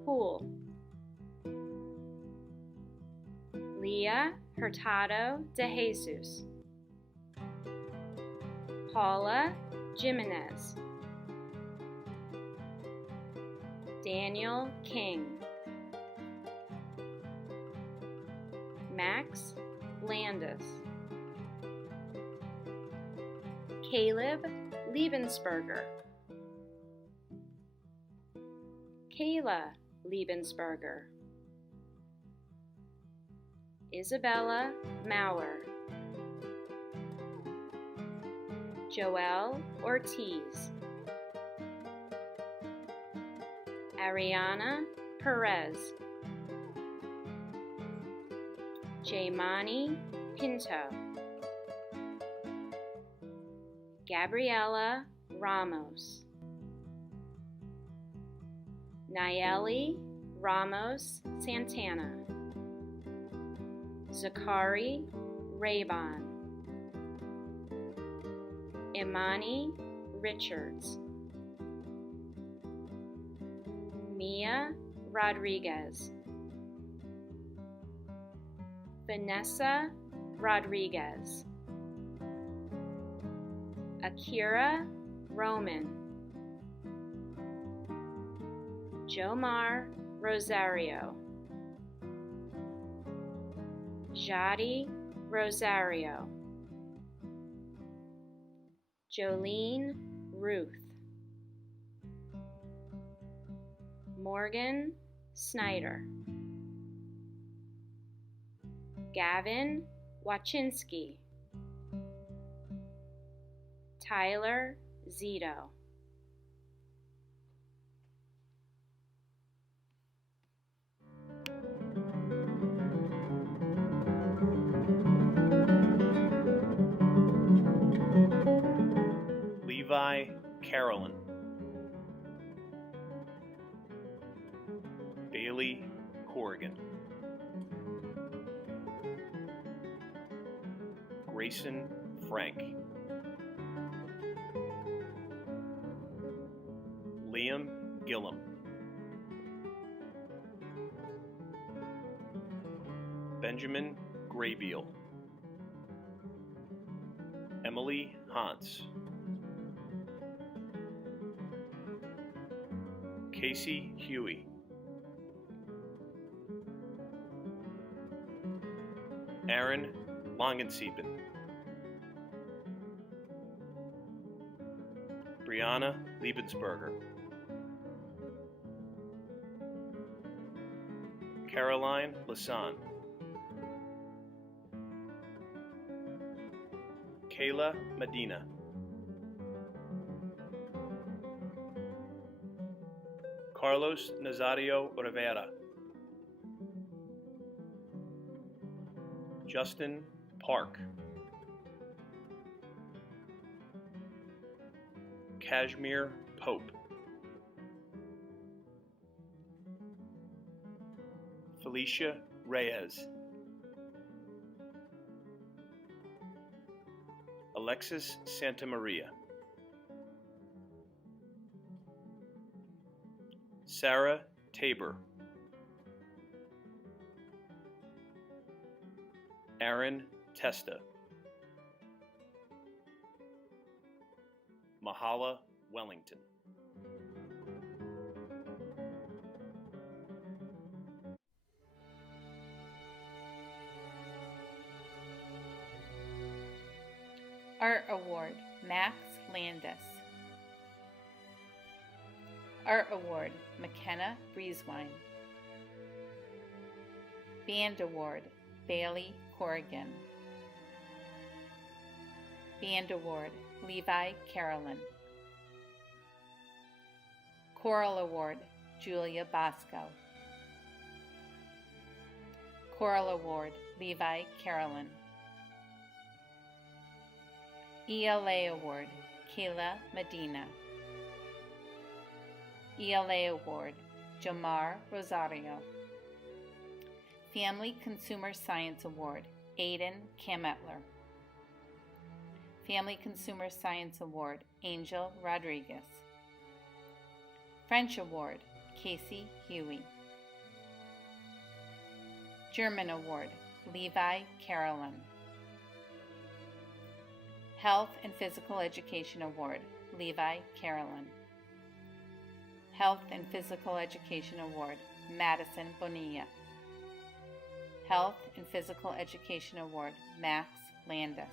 Poole. Leah Hurtado de Jesus. Paula Jimenez. Daniel King. Max Landis. Caleb Liebensberger. Kayla Liebensberger. Isabella Maurer. Joelle Ortiz. Ariana Perez. Jaimani Pinto. Gabriela Ramos. Nayeli Ramos Santana. Zakari Raybon. Imani Richards. Mia Rodriguez. Vanessa Rodriguez. Akira Roman. Jomar Rosario. Jadi Rosario. Jolene Ruth. Morgan Snyder. Gavin Wachinski. Tyler Zito. Levi Carolyn. Bailey Corrigan. Grayson Frank. Liam Gillum. Benjamin Graybeal. Emily Hans. Casey Huey. Aaron Langensiepen. Brianna Liebensberger. Caroline Lasan. Kayla Medina. Carlos Nazario Rivera. Justin Park. Kashmir Pope. Felicia Reyes. Alexis Santamaria. Sarah Tabor. Aaron Testa. Mahala Wellington. Art Award, Max Landis. Art Award, McKenna Breezewine. Band Award, Bailey Corrigan. Band Award, Levi Carolyn. Choral Award, Julia Bosco. Choral Award, Levi Carolyn. ELA Award, Kayla Medina. ELA Award, Jamar Rosario. Family Consumer Science Award, Aiden Kametler. Family Consumer Science Award, Angel Rodriguez. French Award, Casey Huey. German Award, Levi Carolyn. Health and Physical Education Award, Levi Carolyn. Health and Physical Education Award, Madison Bonilla. Health and Physical Education Award, Max Landis.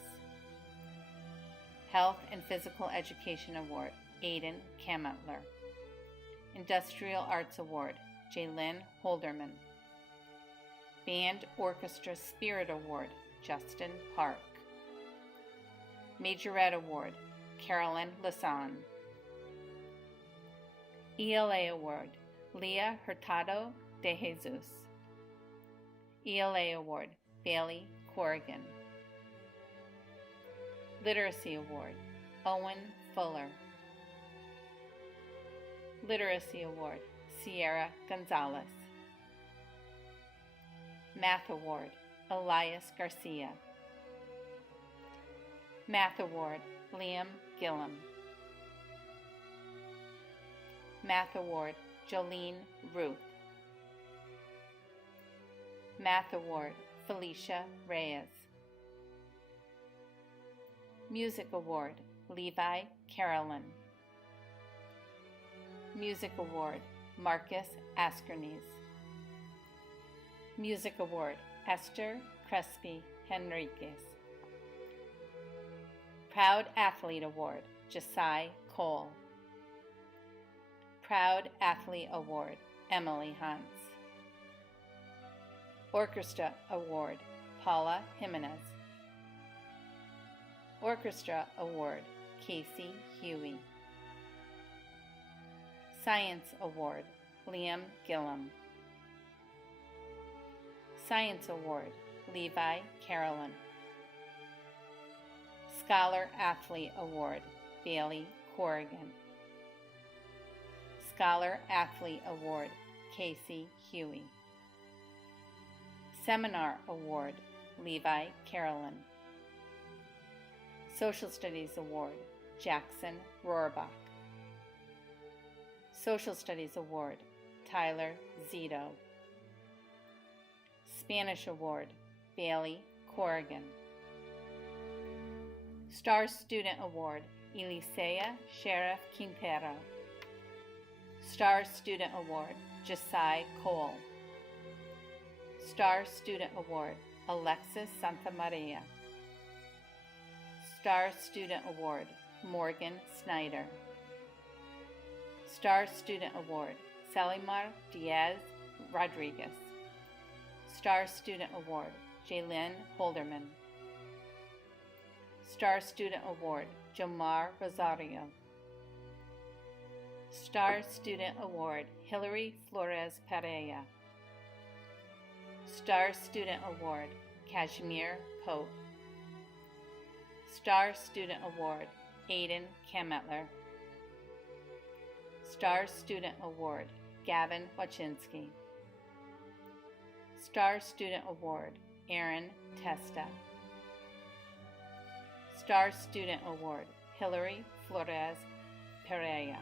Health and Physical Education Award, Aiden Kametler. Industrial Arts Award, Jaylyn Holderman. Band Orchestra Spirit Award, Justin Park. Majorette Award, Carolyn Lasan. ELA Award, Leah Hurtado de Jesus. ELA Award, Bailey Corrigan. Literacy Award, Owen Fuller. Literacy Award, Sierra Gonzalez. Math Award, Elias Garcia. Math Award, Liam Gillum. Math Award, Jolene Ruth. Math Award, Felicia Reyes. Music Award, Levi Carolyn. Music Award, Marcus Askernes. Music Award, Esther Crespi Henriquez. Proud Athlete Award, Josiah Cole. Proud Athlete Award, Emily Hans. Orchestra Award, Paula Jimenez. Orchestra Award, Casey Huey. Science Award, Liam Gillum. Science Award, Levi Carolyn. Scholar Athlete Award, Bailey Corrigan. Scholar Athlete Award, Casey Huey. Seminar Award, Levi Carolyn. Social Studies Award, Jackson Rohrbach. Social Studies Award, Tyler Zito. Spanish Award, Bailey Corrigan. Star Student Award, Elisea Sheriff Quintero. Star Student Award, Josiah Cole. Star Student Award, Alexis Santamaria. Star Student Award, Morgan Snyder. Star Student Award, Selimar Diaz Rodriguez. Star Student Award, Jaylyn Holderman. Star Student Award, Jomar Rosario. Star Student Award, Hilary Flores Pereira. Star Student Award, Kashmir Pope. Star Student Award, Aiden Kametler. Star Student Award, Gavin Wachinski. Star Student Award, Aaron Testa. Star Student Award, Hilary Flores Pereira.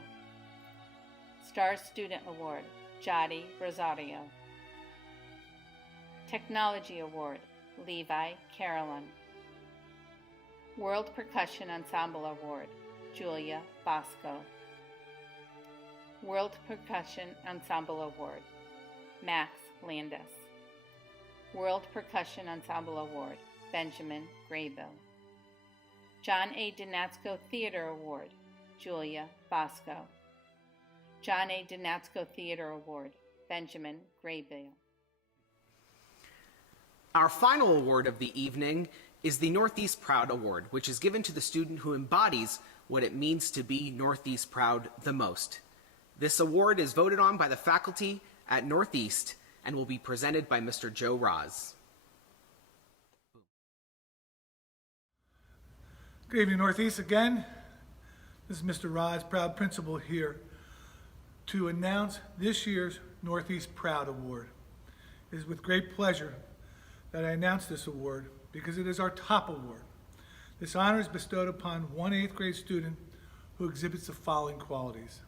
Star Student Award, Jadi Rosario. Technology Award, Levi Carolyn. World Percussion Ensemble Award, Julia Bosco. World Percussion Ensemble Award, Max Landis. World Percussion Ensemble Award, Benjamin Graybill. John A. Donatsko Theater Award, Julia Bosco. John A. Donatsko Theater Award, Benjamin Graybill. Our final award of the evening is the Northeast Proud Award, which is given to the student who embodies what it means to be Northeast Proud the most. This award is voted on by the faculty at Northeast and will be presented by Mr. Joe Roz. Good evening, Northeast again. This is Mr. Roz, proud principal here to announce this year's Northeast Proud Award. It is with great pleasure that I announce this award because it is our top award. This honor is bestowed upon one 8th grade student who exhibits the following qualities.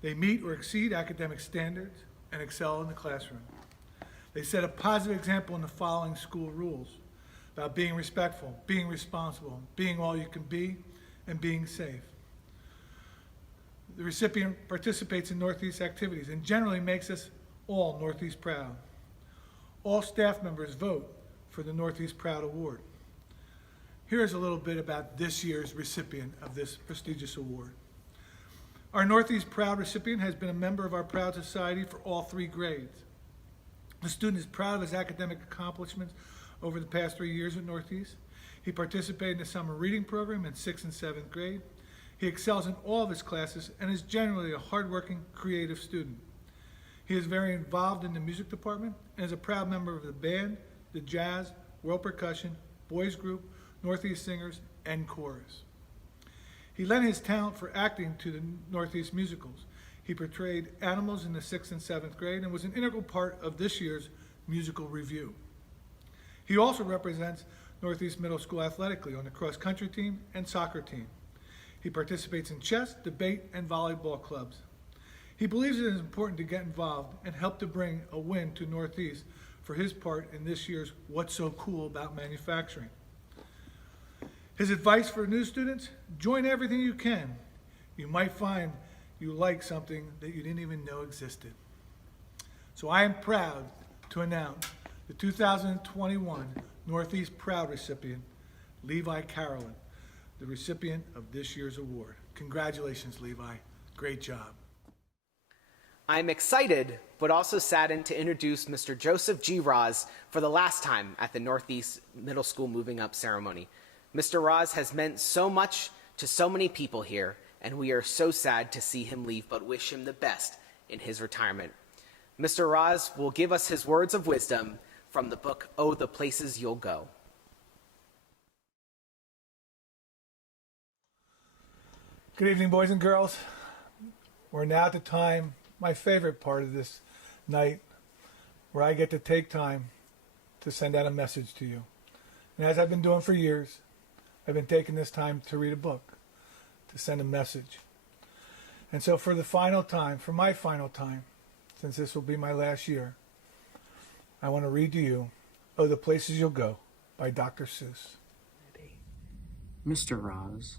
They meet or exceed academic standards and excel in the classroom. They set a positive example in the following school rules about being respectful, being responsible, being all you can be, and being safe. The recipient participates in Northeast activities and generally makes us all Northeast proud. All staff members vote for the Northeast Proud Award. Here's a little bit about this year's recipient of this prestigious award. Our Northeast Proud recipient has been a member of our Proud Society for all 3 grades. The student is proud of his academic accomplishments over the past 3 years at Northeast. He participated in the summer reading program in 6th and 7th grade. He excels in all of his classes and is generally a hardworking, creative student. He is very involved in the music department and is a proud member of the band, the jazz, world percussion, boys group, Northeast Singers, and chorus. He lent his talent for acting to the Northeast musicals. He portrayed animals in the 6th and 7th grade and was an integral part of this year's musical review. He also represents Northeast Middle School athletically on the cross-country team and soccer team. He participates in chess, debate, and volleyball clubs. He believes it is important to get involved and help to bring a win to Northeast for his part in this year's What's So Cool About Manufacturing. His advice for new students, join everything you can. You might find you like something that you didn't even know existed. So I am proud to announce the 2021 Northeast Proud recipient, Levi Carolyn, the recipient of this year's award. Congratulations, Levi. Great job. I'm excited, but also saddened to introduce Mr. Joseph G. Roz for the last time at the Northeast Middle School Moving Up ceremony. Mr. Roz has meant so much to so many people here, and we are so sad to see him leave, but wish him the best in his retirement. Mr. Raz will give us his words of wisdom from the book, Oh, the Places You'll Go. Good evening, boys and girls. We're now at the time, my favorite part of this night, where I get to take time to send out a message to you. And as I've been doing for years, I've been taking this time to read a book, to send a message. And so for the final time, for my final time, since this will be my last year, I want to read to you Oh, the Places You'll Go by Dr. Seuss. Mr. Roz,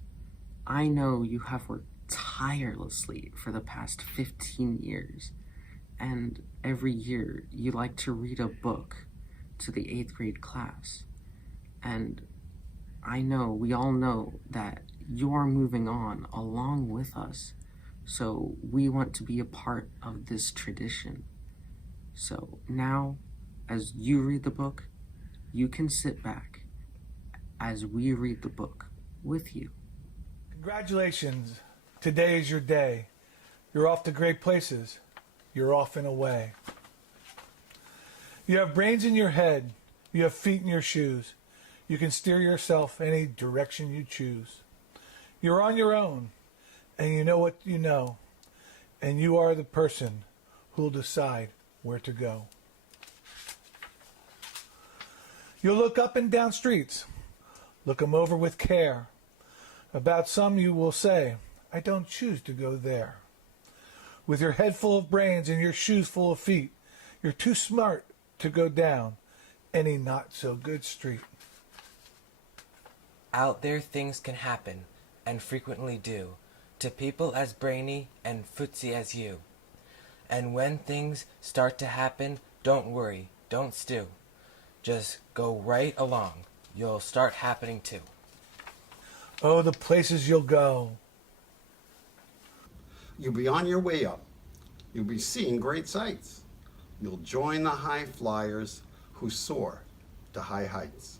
I know you have worked tirelessly for the past 15 years, and every year you like to read a book to the 8th grade class. And I know, we all know that you're moving on along with us, so we want to be a part of this tradition. So now, as you read the book, you can sit back as we read the book with you. Congratulations. Today is your day. You're off to great places. You're off and away. You have brains in your head. You have feet in your shoes. You can steer yourself any direction you choose. You're on your own, and you know what you know, and you are the person who'll decide where to go. You'll look up and down streets. Look 'em over with care. About some you will say, I don't choose to go there. With your head full of brains and your shoes full of feet, you're too smart to go down any not-so-good street. Out there things can happen, and frequently do, to people as brainy and footsy as you. And when things start to happen, don't worry, don't stew. Just go right along. You'll start happening too. Oh, the places you'll go. You'll be on your way up. You'll be seeing great sights. You'll join the high flyers who soar to high heights.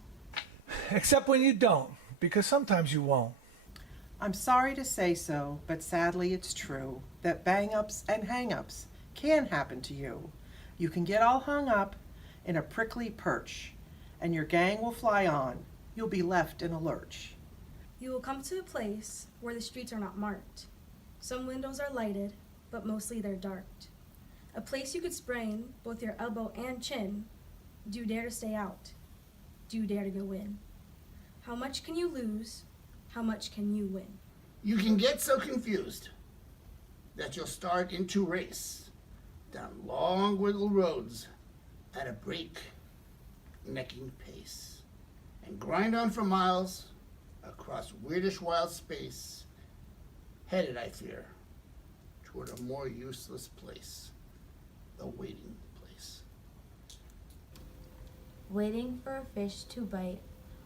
Except when you don't, because sometimes you won't. I'm sorry to say so, but sadly it's true that bang-ups and hang-ups can happen to you. You can get all hung up in a prickly perch, and your gang will fly on. You'll be left in a lurch. You will come to a place where the streets are not marked. Some windows are lighted, but mostly they're darked. A place you could sprain both your elbow and chin. Do you dare to stay out? Do you dare to go in? How much can you lose? How much can you win? You can get so confused that you'll start into race down long wiggle roads at a break-necking pace and grind on for miles across weirdish wild space, headed, I fear, toward a more useless place, the waiting place. Waiting for a fish to bite,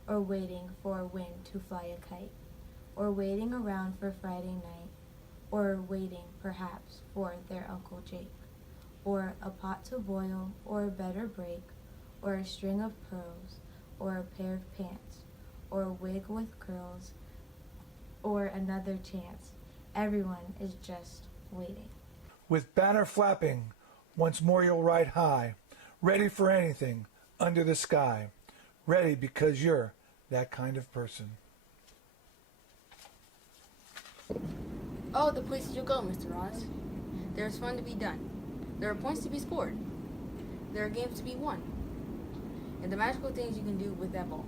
or waiting for a wind to fly a kite, or waiting around for Friday night, or waiting perhaps for their Uncle Jake, or a pot to boil, or a better break, or a string of pearls, or a pair of pants, or a wig with curls, or another chance. Everyone is just waiting. With banner flapping, once more you'll ride high, ready for anything under the sky, ready because you're that kind of person. Oh, the places you'll go, Mr. Ross. There's fun to be done. There are points to be scored. There are games to be won. And the magical things you can do with that ball.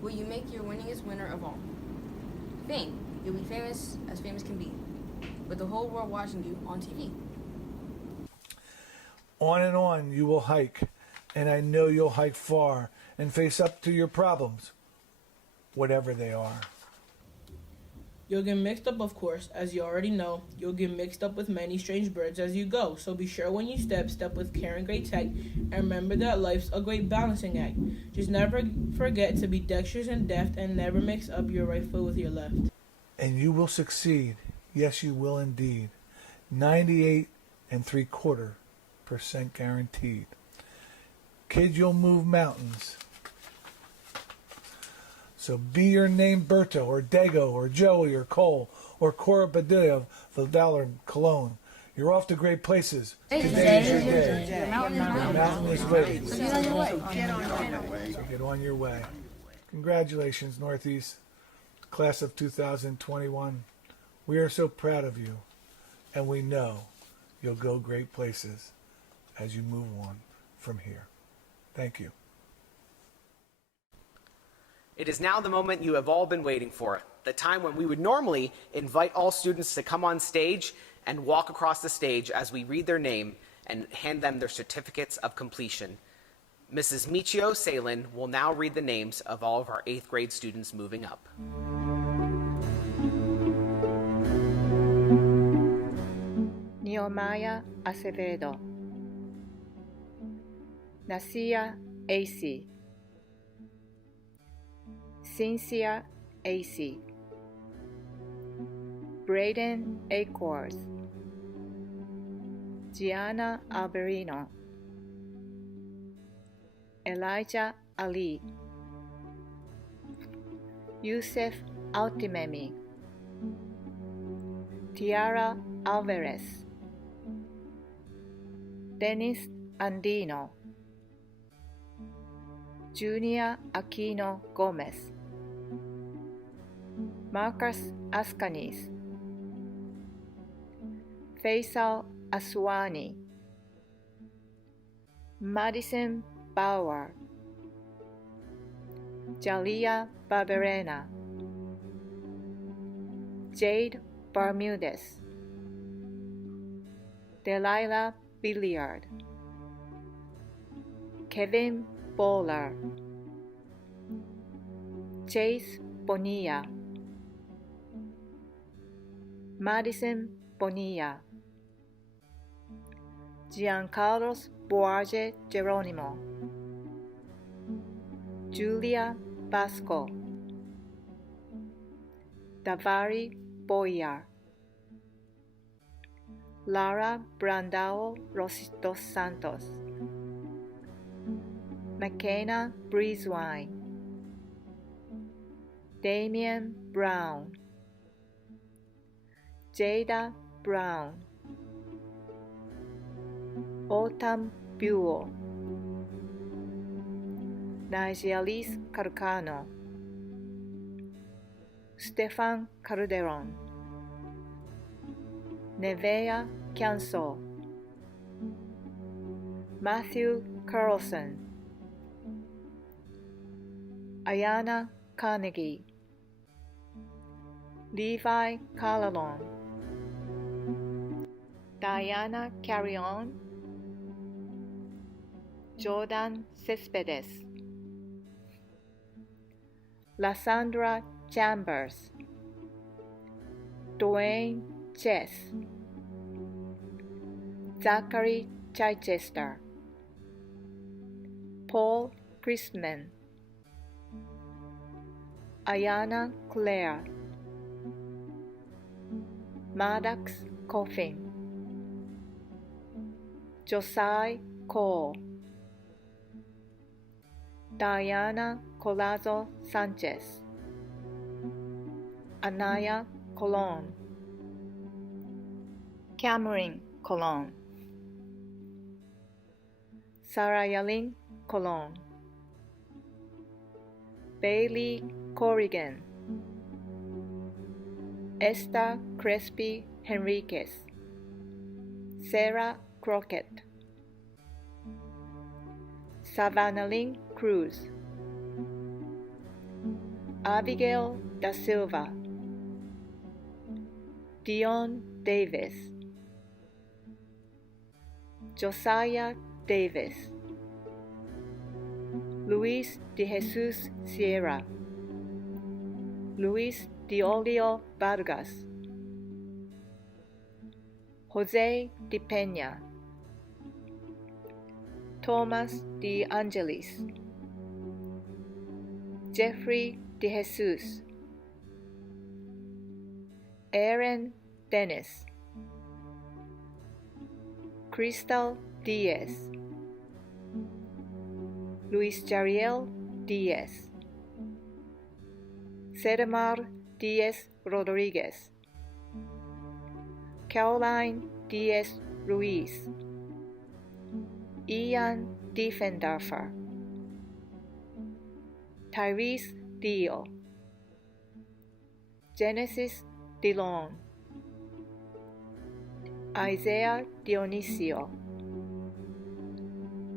Will you make your winningest winner of all? Fame. You'll be famous as famous can be, with the whole world watching you on TV. On and on you will hike, and I know you'll hike far and face up to your problems, whatever they are. You'll get mixed up, of course, as you already know. You'll get mixed up with many strange birds as you go. So be sure when you step with care and great tact. And remember that life's a great balancing act. Just never forget to be dexterous and deft, and never mix up your right foot with your left. And you will succeed. Yes, you will indeed. 98.75% guaranteed. Kid, you'll move mountains. So be your name Berto or Dago or Joey or Cole or Cora Padilla of Valor Cologne. You're off to great places. Today is your day. Your mountain is waiting. So get on your way. So get on your way. Congratulations, Northeast, class of 2021. We are so proud of you, and we know you'll go great places as you move on from here. Thank you. It is now the moment you have all been waiting for, the time when we would normally invite all students to come on stage and walk across the stage as we read their name and hand them their certificates of completion. Mrs. Michio Salin will now read the names of all of our 8th grade students moving up. Nehemiah Acevedo, Nasia AC, Cynthia AC, Braden Acorns, Gianna Alberino, Elijah Ali, Yusef Altimemi, Tiara Alvarez, Dennis Andino, Junior Aquino Gomez, Marcus Ascanis, Faisal Aswani, Madison Bauer, Jalia Barberena, Jade Bermudez, Delilah Billiard, Kevin Bowler, Chase Bonilla, Madison Bonilla, Giancarlos Boarge Geronimo, Julia Basco, Davari Boyar, Lara Brandao Dos Santos, McKenna Breezewine, Damian Brown, Jada Brown, Autumn Buell, Nigelis Carcano, Stefan Calderon, Nevea Cancel, Matthew Carlson, Ayana Carnegie, Levi Carlalon, Diana Carrion, Jordan Cespedes, Lysandra Chambers, Dwayne Chess, Zachary Chichester, Paul Christman, Ayana Claire, Maddox Coffin, Josiah Cole, Diana Colazo Sanchez, Anaya Colon, Cameron Colon, Sarah Yalin Colon, Bailey Corrigan, Esther Crespi Henriquez, Sarah Crockett, Savannah Lynn Cruz, Abigail Da Silva, Dion Davis, Josiah Davis, Luis de Jesus Sierra, Luis de Olio Vargas, Jose de Peña, Thomas de Angelis, Jeffrey de Jesus, Aaron Dennis, Crystal Diaz, Luis Jariel Diaz, Cedmar Diaz Rodriguez, Caroline Diaz Ruiz, Ian Diefendorfer, Tyrese Dio, Genesis Dillon, Isaiah Dionisio,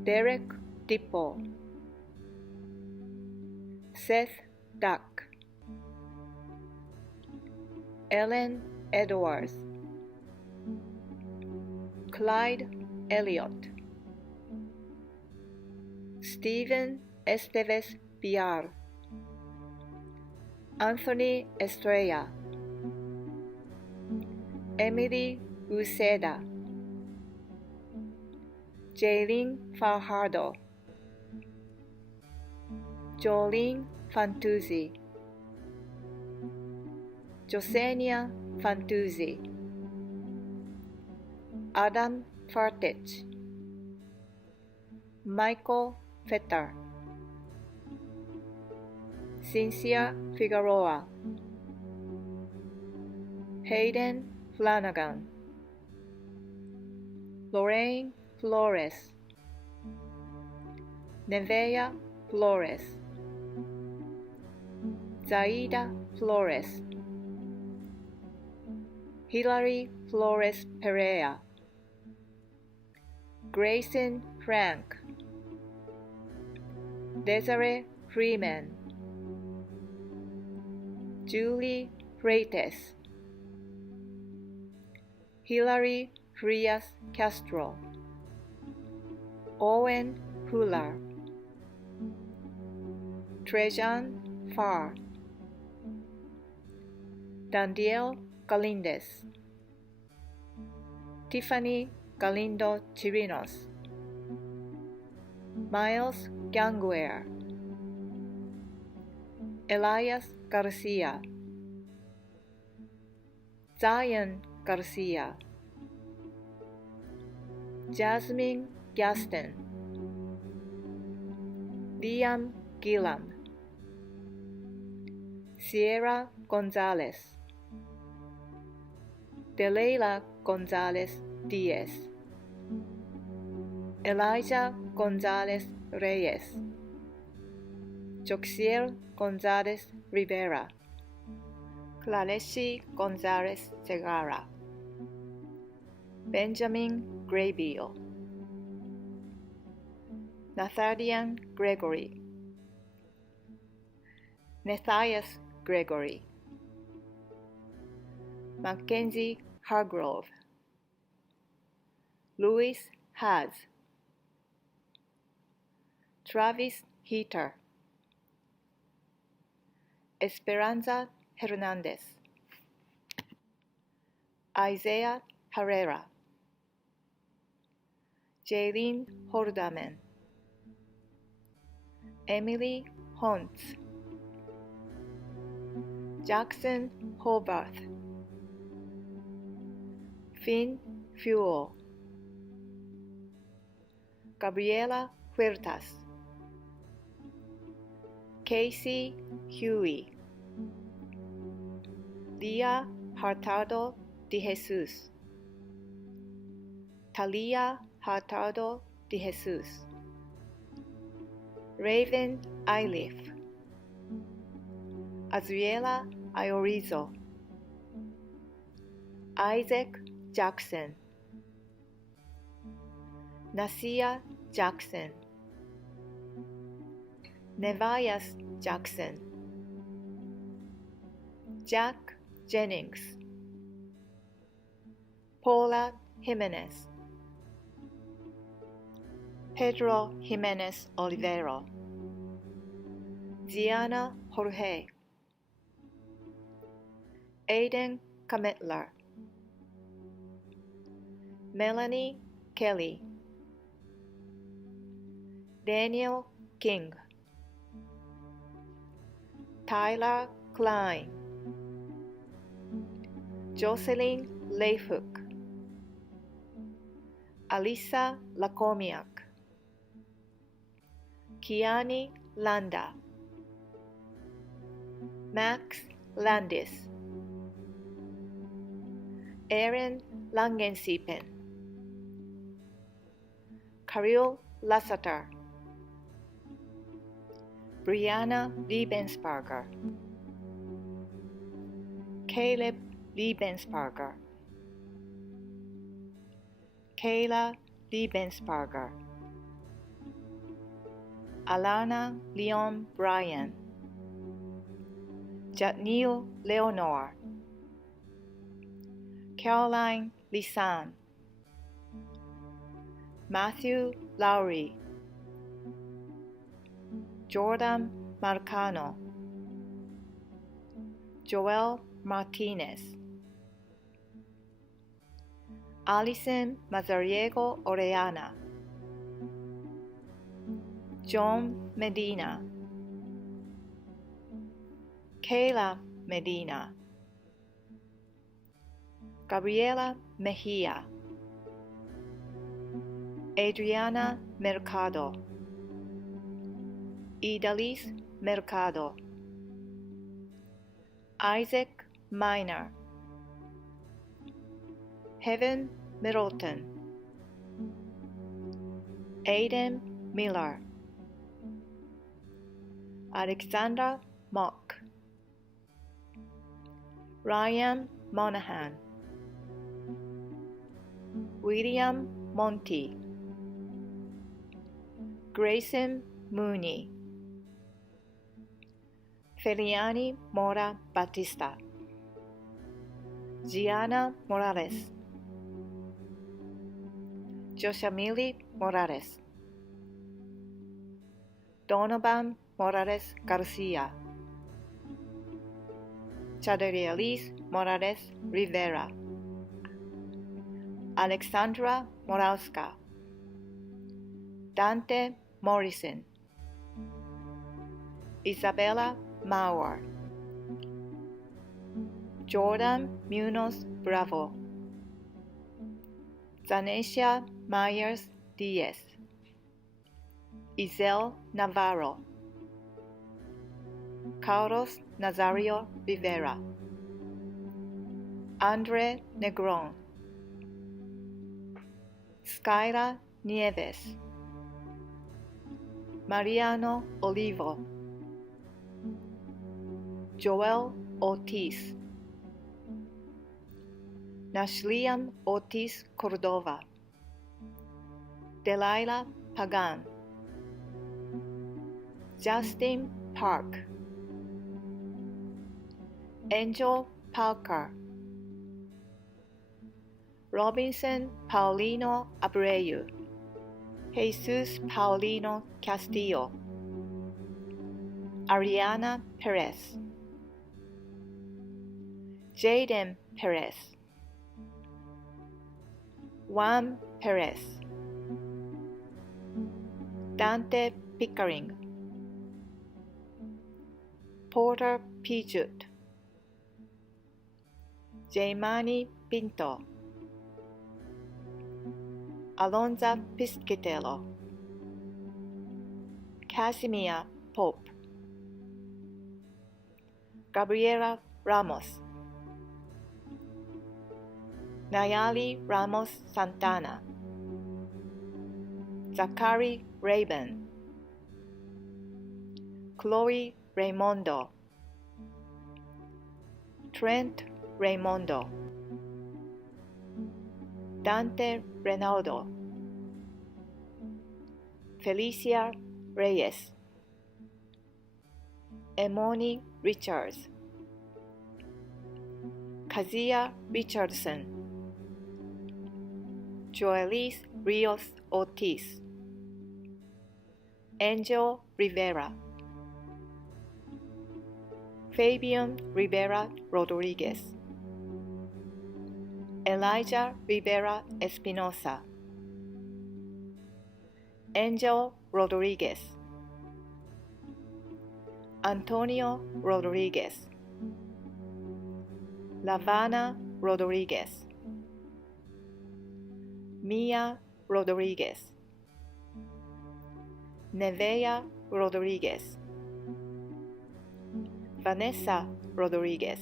Derek Dippo, Seth Duck, Ellen Edwards, Clyde Elliott, Stephen Esteves Villar, Anthony Estrella, Emily Uceda, Jaylin Fajardo, Jolene Fantuzzi, Josenia Fantuzzi, Adam Fartich, Michael Fetter, Cynthia Figueroa, Hayden Flanagan, Lorraine Flores, Nevea Flores, Zaida Flores, Hilary Flores Perea, Grayson Frank, Desiree Freeman, Julie Freites, Hilary Frias Castro, Owen Hular, Trejan Farr, Dandiel Galindez, Tiffany Galindo Chirinos, Miles Ganguer, Elias Garcia, Zion Garcia, Jasmine Gaston, Liam Gillam, Sierra Gonzalez, Delilah Gonzalez Diaz, Elijah Gonzalez Reyes, Joxiel Gonzalez Rivera, Clareshi Gonzalez Segarra, Benjamin Graybill, Nathaniel Gregory, Nethias Gregory, Mackenzie Hargrove, Louis Haz, Travis Heater, Esperanza Hernandez, Isaiah Herrera, Jaylene Holderman, Emily Huntz, Jackson Hobarth, Finn Fuel, Gabriela Huertas, Casey Huey, Leah Hurtado de Jesus, Talia Hurtado de Jesus, Raven Eilif, Azuela Iorizo, Isaac Jackson, Nasia Jackson, Nevias Jackson, Jack Jennings, Paula Jimenez, Pedro Jimenez Olivero, Diana Jorge, Aiden Kametler, Melanie Kelly, Daniel King, Tyler Klein, Jocelyn Leifuk, Alisa Lakomiak, Kiani Landa, Max Landis, Aaron Langensiepen, Kirill Lasseter, Brianna Liebensparger, Caleb Liebensparger, Kayla Liebensparger, Alana Leon Bryan, Jatniel Leonor, Caroline Lisan, Matthew Lowry, Jordan Marcano, Joel Martinez, Alison Mazariego Orellana, John Medina, Kayla Medina, Gabriela Mejia, Adriana Mercado, Idalis Mercado, Isaac Miner, Heaven Middleton, Aiden Miller, Alexander Mock, Ryan Monahan, William Monty, Grayson Mooney, Feliani Mora Batista, Gianna Morales, Joshamili Morales, Donovan Morales Garcia, Chadrielis Morales Rivera, Alexandra Moralska, Dante Morrison, Isabella Mauer, Jordan Munoz Bravo, Zanesia Myers Diaz, Isel Navarro, Carlos Nazario Rivera, Andre Negron, Skyla Nieves, Mariano Olivo, Joel Ortiz, Nashliam Ortiz Cordova, Delilah Pagan, Justin Park, Angel Parker, Robinson Paulino Abreu, Jesus Paulino Castillo, Ariana Perez, Jaden Perez, Juan Perez, Dante Pickering, Porter Pijut, Jaimani Pinto, Alonza Piscitello, Casimia Pope, Gabriela Ramos, Nayali Ramos Santana, Zachary Raven, Chloe Raymondo, Trent Raymondo, Dante Reynaldo, Felicia Reyes, Emoni Richards, Kazia Richardson, Joelis Rios Ortiz, Angel Rivera, Fabian Rivera Rodriguez, Elijah Rivera Espinosa, Angel Rodriguez, Antonio Rodriguez, Lavana Rodriguez, Mia Rodriguez, Nevea Rodriguez, Vanessa Rodriguez,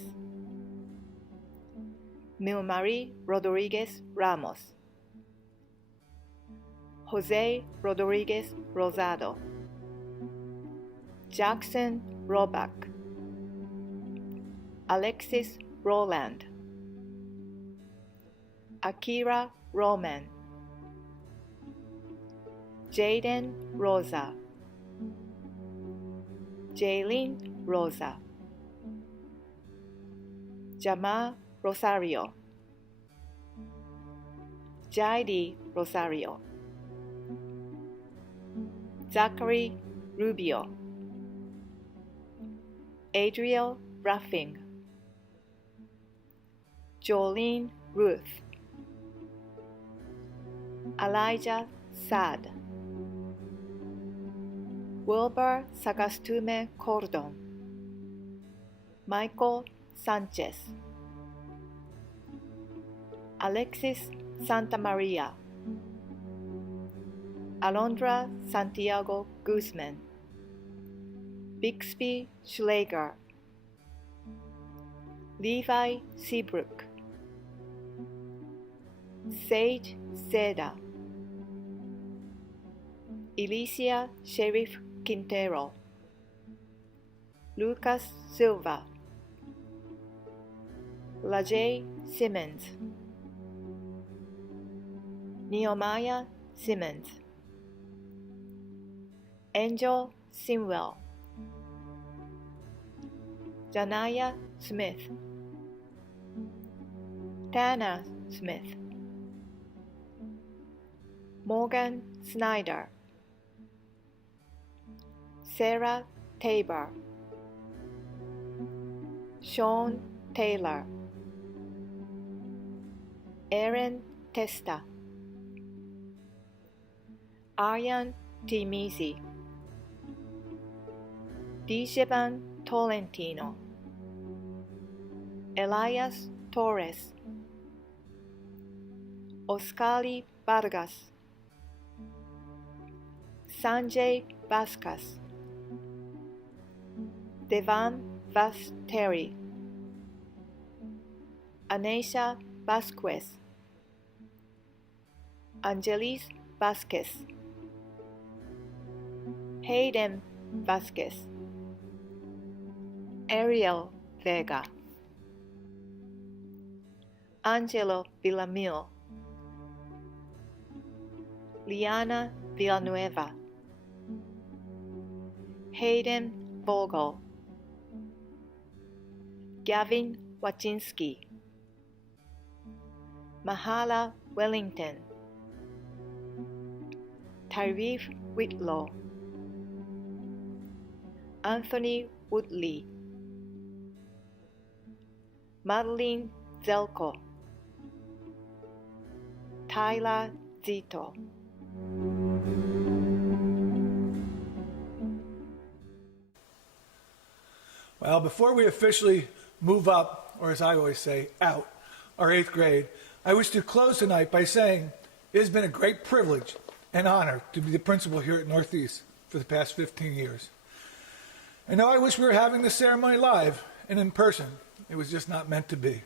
Milmarie Rodriguez Ramos, Jose Rodriguez Rosado, Jackson Roback, Alexis Roland, Akira Roman, Jaden Rosa, Jaylin Rosa, Jama Rosario, Jaidi Rosario, Zachary Rubio, Adriel Ruffing, Jolene Ruth, Elijah Sad, Wilbur Sagastume Cordon, Michael Sanchez, Alexis Santamaria, Alondra Santiago Guzman, Bixby Schleger, Levi Seabrook, Sage Seda, Alicia Sheriff Quintero, Lucas Silva, Lajay Simmons, Nehemiah Simmons, Angel Simwell, Janaya Smith, Tana Smith, Morgan Snyder, Sarah Tabor, Sean Taylor, Aaron Testa, Aryan Timizi, Dijeban Tolentino, Elias Torres, Oscali Vargas, Sanjay Vasquez, Devan Vasteri, Anesha Vasquez, Angelis Vasquez, Hayden Vasquez, Ariel Vega, Angelo Villamil, Liana Villanueva, Hayden Vogel, Gavin Wachinski, Mahala Wellington, Tyree Whitlow, Anthony Woodley, Madeline Zelko, Tyler Zito. Well, before we officially move up, or as I always say, out, our 8th grade, I wish to close tonight by saying it has been a great privilege and honor to be the principal here at Northeast for the past 15 years. I know I wish we were having this ceremony live and in person. It was just not meant to be.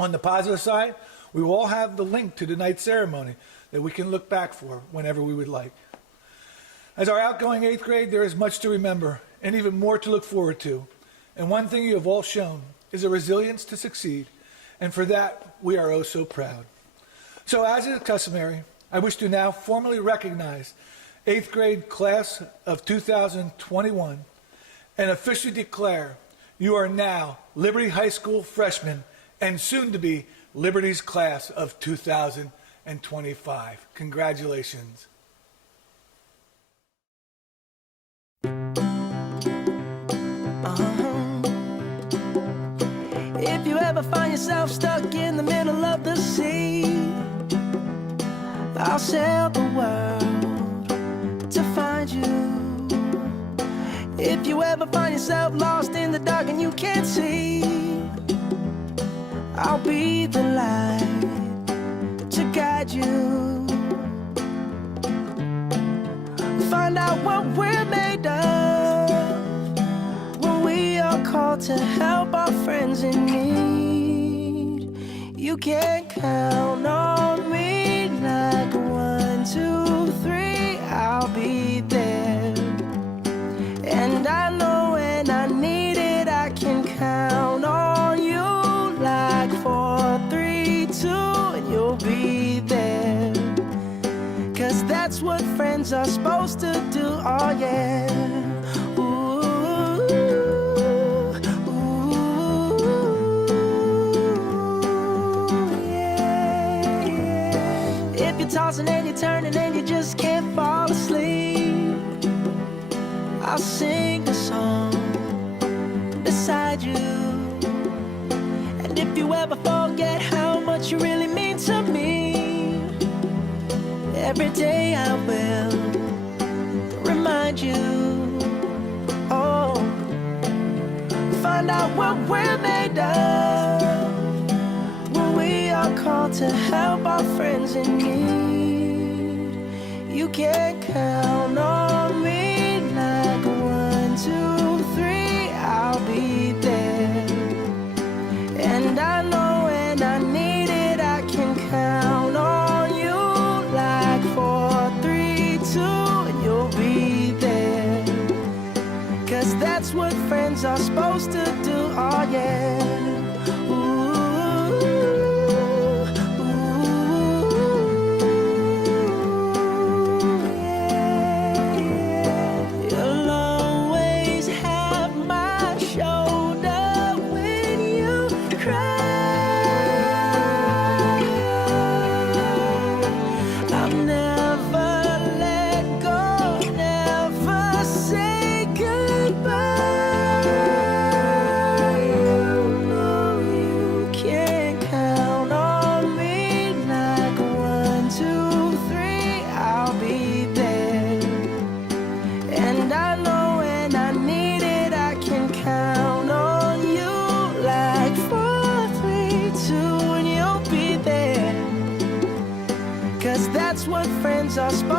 On the positive side, we will all have the link to tonight's ceremony that we can look back for whenever we would like. As our outgoing 8th grade, there is much to remember and even more to look forward to. And one thing you have all shown is a resilience to succeed, and for that, we are oh so proud. So as is customary, I wish to now formally recognize 8th grade class of 2021 and officially declare you are now Liberty High School freshmen and soon to be Liberty's class of 2025. Congratulations. If you ever find yourself stuck in the middle of the sea, I'll sail the world to find you. If you ever find yourself lost in the dark and you can't see, I'll be the light to guide you. Find out what we're made of when we called to help our friends in need. You can count on me like 1, 2, 3, I'll be there. And I know when I need it, I can count on you like 4, 3, 2, and you'll be there. 'Cause that's what friends are supposed to do, oh yeah. If you're tossing and you're turning and you just can't fall asleep, I'll sing a song beside you. And if you ever forget how much you really mean to me, every day I will remind you. Oh, find out what we're made of when we are called to help our friends in need. You can count on me like 1, 2, 3, I'll be there. And I know when I need it, I can count on you like 4, 3, 2, and you'll be there. 'Cause that's what friends are supposed to do, oh yeah. You'll always have my shoulder when you cry. I'll never let go, never say goodbye. You know you can count on me like 1, 2, 3, I'll be there. And I know when I need it, I can count on you like 4, 3, 2, and you'll be there. 'Cause that's what friends are supposed